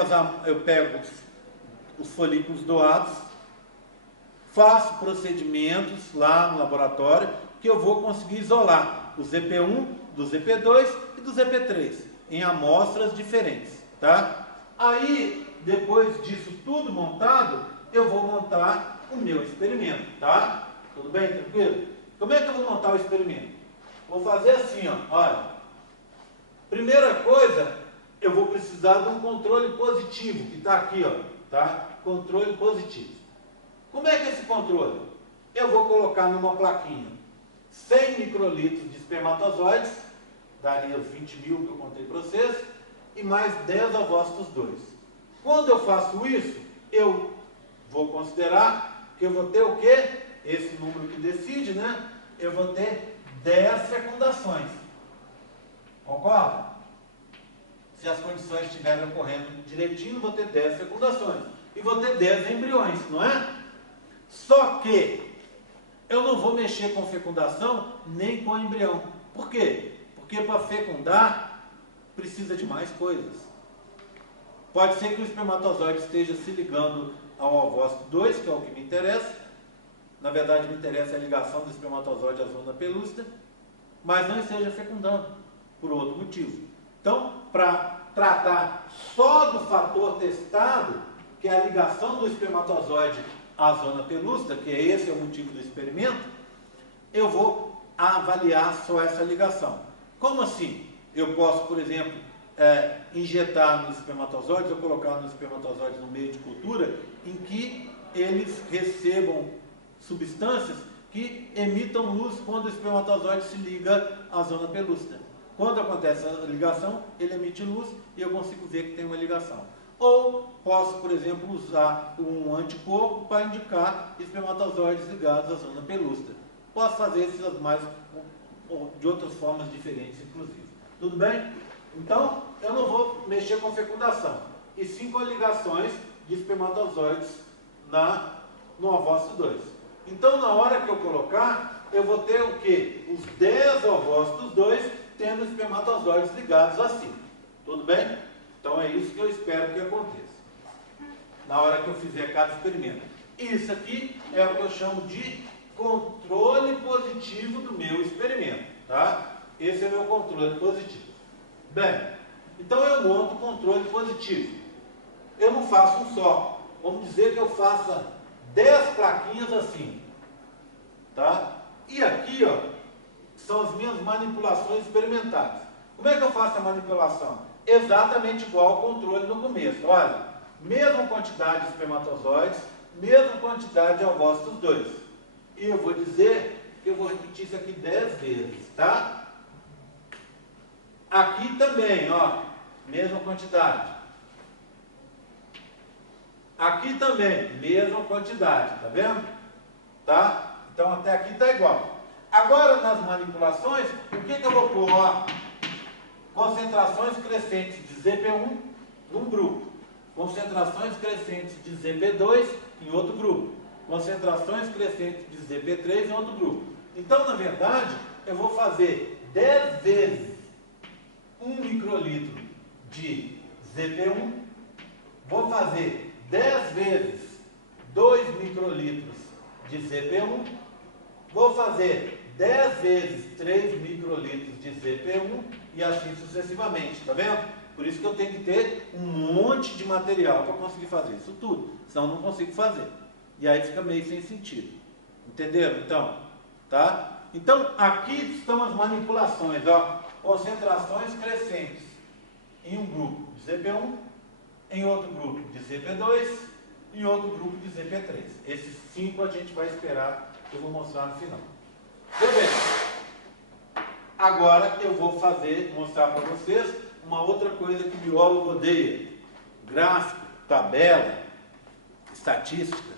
os folículos doados, faço procedimentos lá no laboratório que eu vou conseguir isolar o ZP1 do ZP2 e do ZP3 em amostras diferentes, tá? Aí, depois disso tudo montado, eu vou montar o meu experimento, tá? Tudo bem? Tranquilo? Como é que eu vou montar o experimento? Vou fazer assim, ó, olha. Primeira coisa, eu vou precisar de um controle positivo, que está aqui, ó, tá? Controle positivo. Como é que é esse controle? Eu vou colocar numa plaquinha 100 microlitros de espermatozoides, daria os 20 mil que eu contei para vocês, e mais 10 ovócitos 2. Quando eu faço isso, eu vou considerar que eu vou ter o quê? Esse número que decide, né? Eu vou ter 10 fecundações. Concorda? Se as condições estiverem ocorrendo direitinho, vou ter 10 fecundações. E vou ter 10 embriões, não é? Só que eu não vou mexer com fecundação nem com embrião. Por quê? Porque para fecundar precisa de mais coisas. Pode ser que o espermatozoide esteja se ligando ao ovócito 2, que é o que me interessa. Na verdade, me interessa a ligação do espermatozoide à zona pelúcida, mas não esteja fecundando, por outro motivo. Então, para tratar só do fator testado, que é a ligação do espermatozoide à zona pelúcida, que esse é o motivo do experimento, eu vou avaliar só essa ligação. Como assim? Eu posso, por exemplo, injetar nos espermatozoides, ou colocar nos espermatozoides no meio de cultura, em que eles recebam substâncias que emitam luz quando o espermatozoide se liga à zona pelúcida. Quando acontece a ligação, ele emite luz e eu consigo ver que tem uma ligação. Ou posso, por exemplo, usar um anticorpo para indicar espermatozoides ligados à zona pelúcida. Posso fazer essas mais de outras formas diferentes, inclusive. Tudo bem? Então, eu não vou mexer com fecundação. e 5 ligações de espermatozoides no ovócito 2. Então, na hora que eu colocar, eu vou ter o quê? Os 10 ovócitos 2 tendo espermatozoides ligados assim. Tudo bem? Então, é isso que eu espero que aconteça na hora que eu fizer cada experimento. Isso aqui é o que eu chamo de controle positivo do meu experimento, tá? Esse é o meu controle positivo. Bem, então eu monto o controle positivo. Eu não faço um só. Vamos dizer que eu faça 10 plaquinhas assim, tá? E aqui, ó, são as minhas manipulações experimentais. Como é que eu faço a manipulação? Exatamente igual ao controle no começo. Olha, mesma quantidade de espermatozoides, mesma quantidade de ovócitos 2. E eu vou dizer que eu vou repetir isso aqui 10 vezes, tá? Aqui também, ó, mesma quantidade. Aqui também, mesma quantidade, tá vendo? Tá? Então até aqui tá igual. Agora nas manipulações, o que eu vou pôr? Ó, concentrações crescentes de ZP1 num grupo. Concentrações crescentes de ZP2 em outro grupo. Concentrações crescentes de ZP3 em outro grupo. Então, na verdade, eu vou fazer 10 vezes 1 microlitro de ZP1. Vou fazer 10 vezes 2 microlitros de ZP1. Vou fazer 10 vezes 3 microlitros de ZP1 e assim sucessivamente, tá vendo? Por isso que eu tenho que ter um monte de material para conseguir fazer isso tudo, senão eu não consigo fazer. E aí fica meio sem sentido. Entenderam? Então, tá? Então, aqui estão as manipulações, ó. Concentrações crescentes em um grupo de ZP1, em outro grupo de ZP2, em outro grupo de ZP3. Esses 5 a gente vai esperar, que eu vou mostrar no final. Bem, agora eu vou mostrar para vocês uma outra coisa que o biólogo odeia: gráfico, tabela, estatística.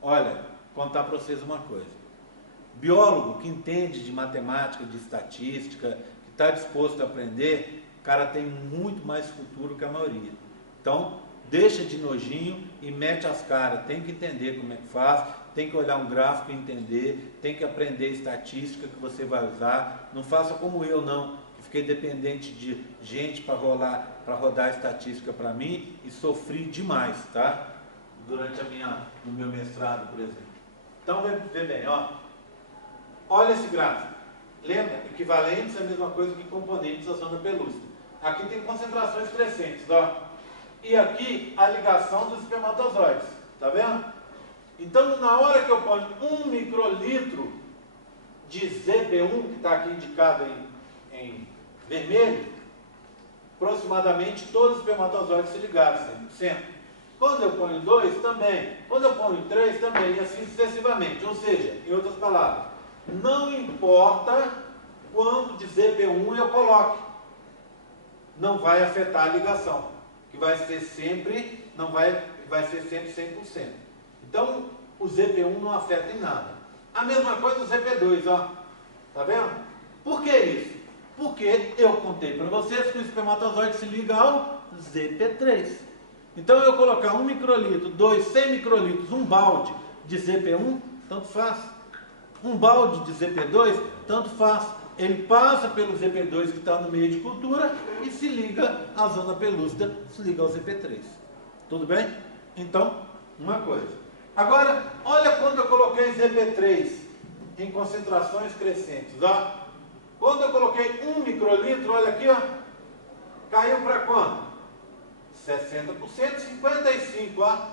Olha, vou contar para vocês uma coisa. Biólogo que entende de matemática, de estatística, que está disposto a aprender, o cara tem muito mais futuro que a maioria. Então, deixa de nojinho e mete as caras. Tem que entender como é que faz, tem que olhar um gráfico e entender, tem que aprender estatística que você vai usar. Não faça como eu, não. Fiquei dependente de gente para rodar estatística para mim e sofri demais, tá? Durante no meu mestrado, por exemplo. Então, vê bem, ó. Olha esse gráfico. Lembra? Equivalentes é a mesma coisa que componentes da zona pelúcida. Aqui tem concentrações crescentes, ó. E aqui a ligação dos espermatozoides, tá vendo? Então, na hora que eu ponho 1 microlitro de ZP1, que está aqui indicado em vermelho, aproximadamente todos os espermatozoides se ligaram 100%. Quando eu ponho 2, também. Quando eu ponho 3, também. E assim sucessivamente. Ou seja, em outras palavras, não importa quanto de ZP1 eu coloque, não vai afetar a ligação, que vai ser sempre, vai ser sempre 100%. Então, o ZP1 não afeta em nada. A mesma coisa o ZP2, ó. Tá vendo? Por que isso? Porque eu contei para vocês que o espermatozoide se liga ao ZP3. Então, eu colocar 1 microlitro, 2, 100 microlitros, um balde de ZP1, tanto faz. Um balde de ZP2, tanto faz. Ele passa pelo ZP2 que está no meio de cultura e se liga à zona pelúcida, se liga ao ZP3. Tudo bem? Então, uma coisa. Agora, olha quando eu coloquei ZP3 em concentrações crescentes, ó. Quando eu coloquei 1 microlitro, olha aqui, ó, caiu para quanto? 60%, 55%, ó.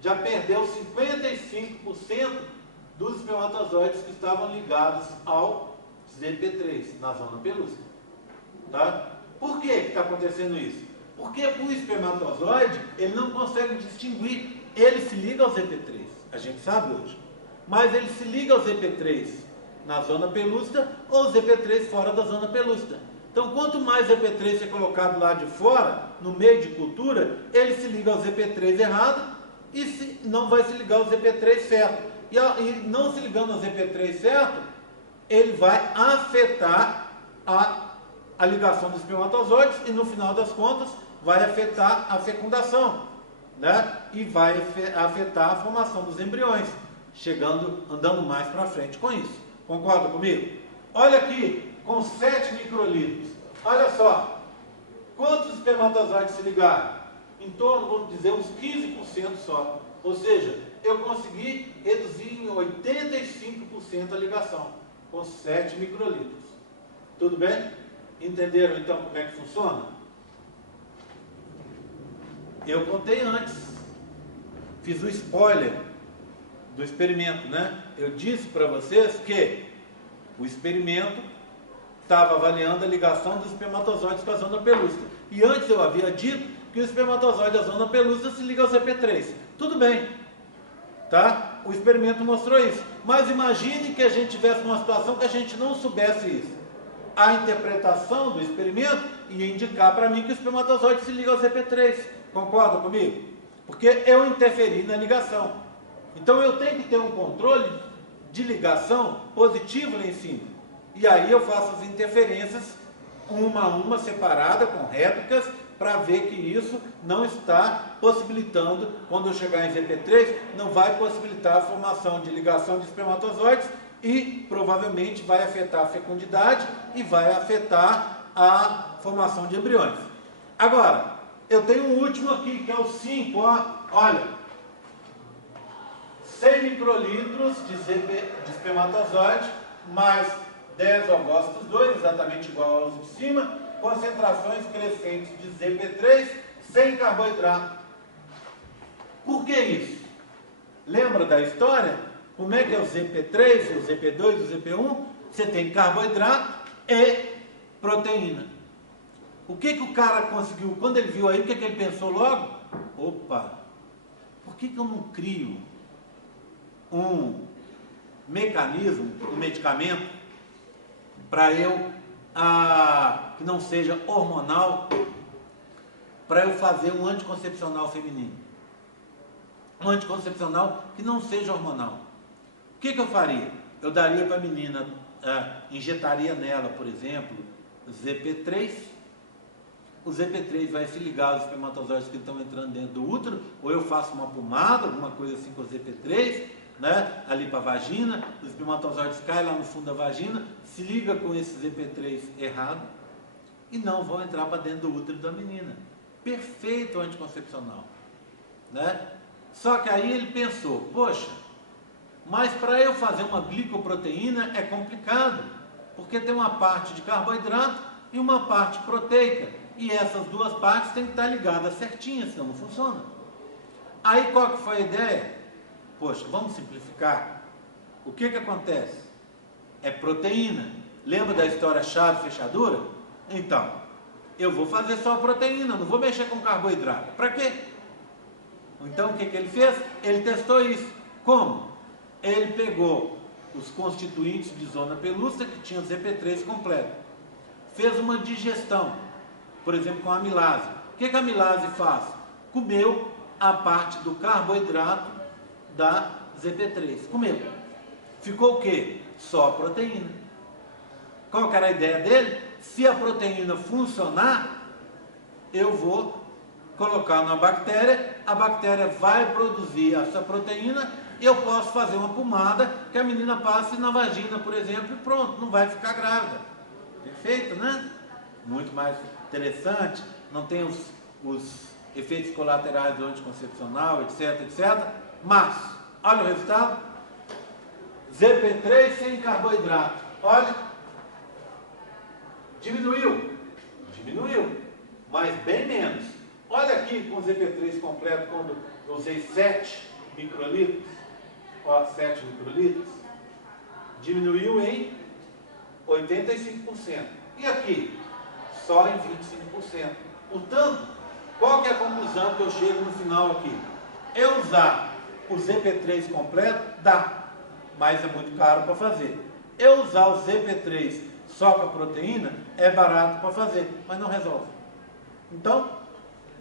Já perdeu 55% dos espermatozoides que estavam ligados ao ZP3, na zona pelúcida. Tá? Por que está acontecendo isso? Porque o espermatozoide, ele não consegue distinguir. Ele se liga ao ZP3, a gente sabe hoje. Mas ele se liga ao ZP3 na zona pelúcida ou ZP3 fora da zona pelúcida. Então, quanto mais ZP3 é colocado lá de fora, no meio de cultura, ele se liga ao ZP3 errado e não vai se ligar ao ZP3 certo. E não se ligando ao ZP3 certo, ele vai afetar a ligação dos espermatozoides e, no final das contas, vai afetar a fecundação, né? E vai afetar a formação dos embriões, andando mais para frente com isso. Concorda comigo? Olha aqui, com 7 microlitros, olha só, quantos espermatozoides se ligaram? Em torno, vamos dizer, uns 15% só. Ou seja, eu consegui reduzir em 85% a ligação, com 7 microlitros. Tudo bem? Entenderam então como é que funciona? Eu contei antes, fiz o spoiler do experimento, né? Eu disse para vocês que o experimento estava avaliando a ligação dos espermatozoides com a zona pelúcida. E antes eu havia dito que o espermatozoide da zona pelúcida se liga ao ZP3. Tudo bem, tá? O experimento mostrou isso. Mas imagine que a gente tivesse uma situação que a gente não soubesse isso. A interpretação do experimento ia indicar para mim que o espermatozoide se liga ao ZP3. Concorda comigo? Porque eu interferi na ligação. Então eu tenho que ter um controle de ligação positivo lá em cima. E aí eu faço as interferências uma a uma, separada, com réplicas, para ver que isso não está possibilitando, quando eu chegar em ZP3, não vai possibilitar a formação de ligação de espermatozoides e provavelmente vai afetar a fecundidade e vai afetar a formação de embriões. Agora, eu tenho um último aqui, que é o 5, ó. Olha, 100 microlitros de espermatozoide, mais 10 ovócitos 2, exatamente igual aos de cima, concentrações crescentes de ZP3 sem carboidrato. Por que isso? Lembra da história? Como é que é o ZP3, o ZP2, o ZP1? Você tem carboidrato e proteína. O que o cara conseguiu? Quando ele viu aí, o que ele pensou logo? Opa, por que eu não crio um mecanismo, um medicamento, para eu, que não seja hormonal, para eu fazer um anticoncepcional feminino? Um anticoncepcional que não seja hormonal. O que eu faria? Eu daria para a menina, injetaria nela, por exemplo, ZP3. O ZP3 vai se ligar aos espermatozoides que estão entrando dentro do útero, ou eu faço uma pomada, alguma coisa assim com o ZP3, né, ali para a vagina, os espermatozoides caem lá no fundo da vagina, se liga com esse ZP3 errado e não vão entrar para dentro do útero da menina. Perfeito anticoncepcional, né? Só que aí ele pensou, poxa, mas para eu fazer uma glicoproteína é complicado, porque tem uma parte de carboidrato e uma parte proteica. E essas duas partes têm que estar ligadas certinhas, senão não funciona. Aí qual que foi a ideia? Poxa, vamos simplificar. O que acontece? É proteína. Lembra da história chave fechadura? Então, eu vou fazer só a proteína, não vou mexer com carboidrato. Para quê? Então o que ele fez? Ele testou isso. Como? Ele pegou os constituintes de zona pelúcida que tinham ZP3 completo. Fez uma digestão, por exemplo, com a amilase. O que a amilase faz? Comeu a parte do carboidrato da ZP3. Comeu. Ficou o quê? Só a proteína. Qual que era a ideia dele? Se a proteína funcionar, eu vou colocar na bactéria, a bactéria vai produzir essa proteína e eu posso fazer uma pomada que a menina passe na vagina, por exemplo, e pronto, não vai ficar grávida. Perfeito, né? Muito mais interessante, não tem os efeitos colaterais do anticoncepcional, etc, etc. Mas, olha o resultado. ZP3 sem carboidrato. Olha, diminuiu, mas bem menos. Olha aqui com o ZP3 completo, quando eu usei 7 microlitros, ó, 7 microlitros, diminuiu em 85%. E aqui? Só em 25%. Portanto, qual que é a conclusão que eu chego no final aqui? Eu usar o ZP3 completo, dá, mas é muito caro para fazer. Eu usar o ZP3 só com a proteína, é barato para fazer, mas não resolve. Então,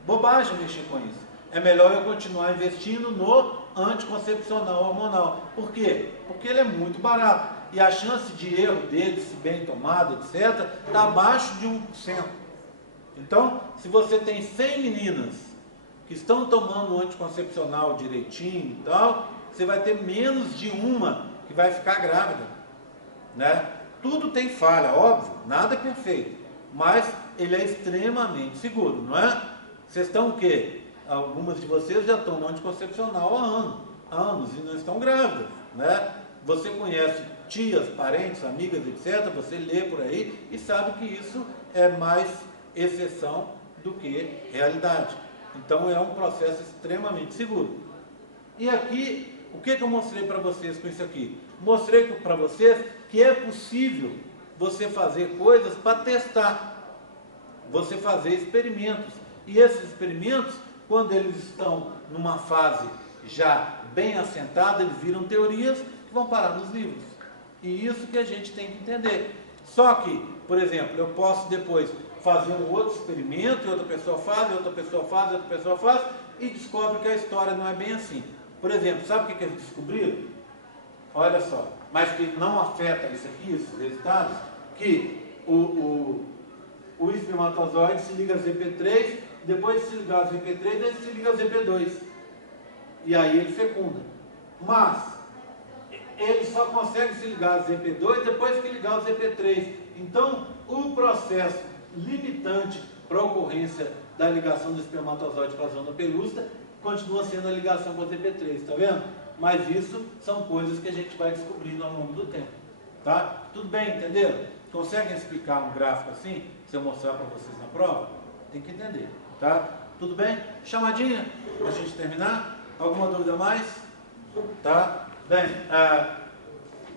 bobagem mexer com isso. É melhor eu continuar investindo no anticoncepcional hormonal. Por quê? Porque ele é muito barato. E a chance de erro dele, se bem tomado, etc., está abaixo de 1%. Então, se você tem 100 meninas que estão tomando o anticoncepcional direitinho e tal, você vai ter menos de uma que vai ficar grávida, né? Tudo tem falha, óbvio, nada é perfeito, mas ele é extremamente seguro, não é? Vocês estão o quê? Algumas de vocês já tomam anticoncepcional há anos e não estão grávidas, né? Você conhece tias, parentes, amigas, etc. Você lê por aí e sabe que isso é mais exceção do que realidade. Então é um processo extremamente seguro. E aqui, o que eu mostrei para vocês com isso aqui? Mostrei para vocês que é possível você fazer coisas para testar, você fazer experimentos. E esses experimentos, quando eles estão numa fase já bem assentada, eles viram teorias que vão parar nos livros. E isso que a gente tem que entender. Só que, por exemplo, eu posso depois fazer um outro experimento, e outra pessoa faz, e outra pessoa faz, e outra pessoa faz, e descobre que a história não é bem assim. Por exemplo, sabe o que eles descobriram? Olha só, mas que não afeta isso aqui, esses resultados, que o espermatozoide se liga a ZP3, depois de se ligar a ZP3, ele se liga a ZP2. E aí ele fecunda. Mas ele só consegue se ligar a ZP2 depois que ligar o ZP3. Então, o processo limitante para a ocorrência da ligação do espermatozoide para a zona pelúcida continua sendo a ligação com a ZP3, está vendo? Mas isso são coisas que a gente vai descobrindo ao longo do tempo, tá? Tudo bem, entenderam? Conseguem explicar um gráfico assim, se eu mostrar para vocês na prova? Tem que entender, tá? Tudo bem? Chamadinha, para a gente terminar? Alguma dúvida mais? Tá? Bem,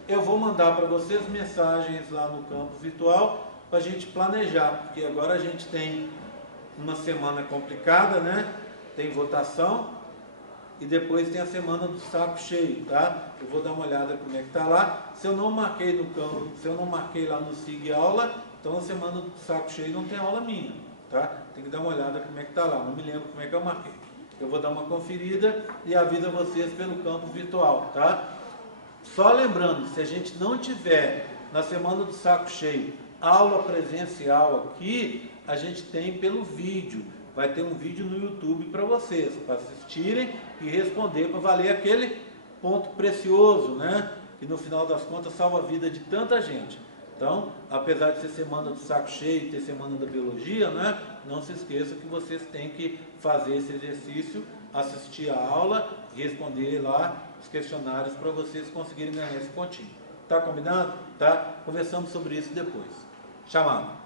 eu vou mandar para vocês mensagens lá no campus virtual para a gente planejar, porque agora a gente tem uma semana complicada, né? Tem votação e depois tem a semana do saco cheio, tá? Eu vou dar uma olhada como é que tá lá. Se eu não marquei no campo, se eu não marquei lá no SIG aula, então a semana do saco cheio não tem aula minha, tá? Tem que dar uma olhada como é que tá lá. Não me lembro como é que eu marquei. Eu vou dar uma conferida e aviso a vocês pelo campo virtual, tá? Só lembrando, se a gente não tiver na semana do saco cheio aula presencial aqui, a gente tem pelo vídeo. Vai ter um vídeo no YouTube para vocês, para assistirem e responder, para valer aquele ponto precioso, né? Que no final das contas salva a vida de tanta gente. Então, apesar de ser semana do saco cheio e ter semana da biologia, né? Não se esqueça que vocês têm que fazer esse exercício, assistir a aula e responder lá os questionários para vocês conseguirem ganhar esse pontinho. Tá combinado? Tá? Conversamos sobre isso depois. Chamado.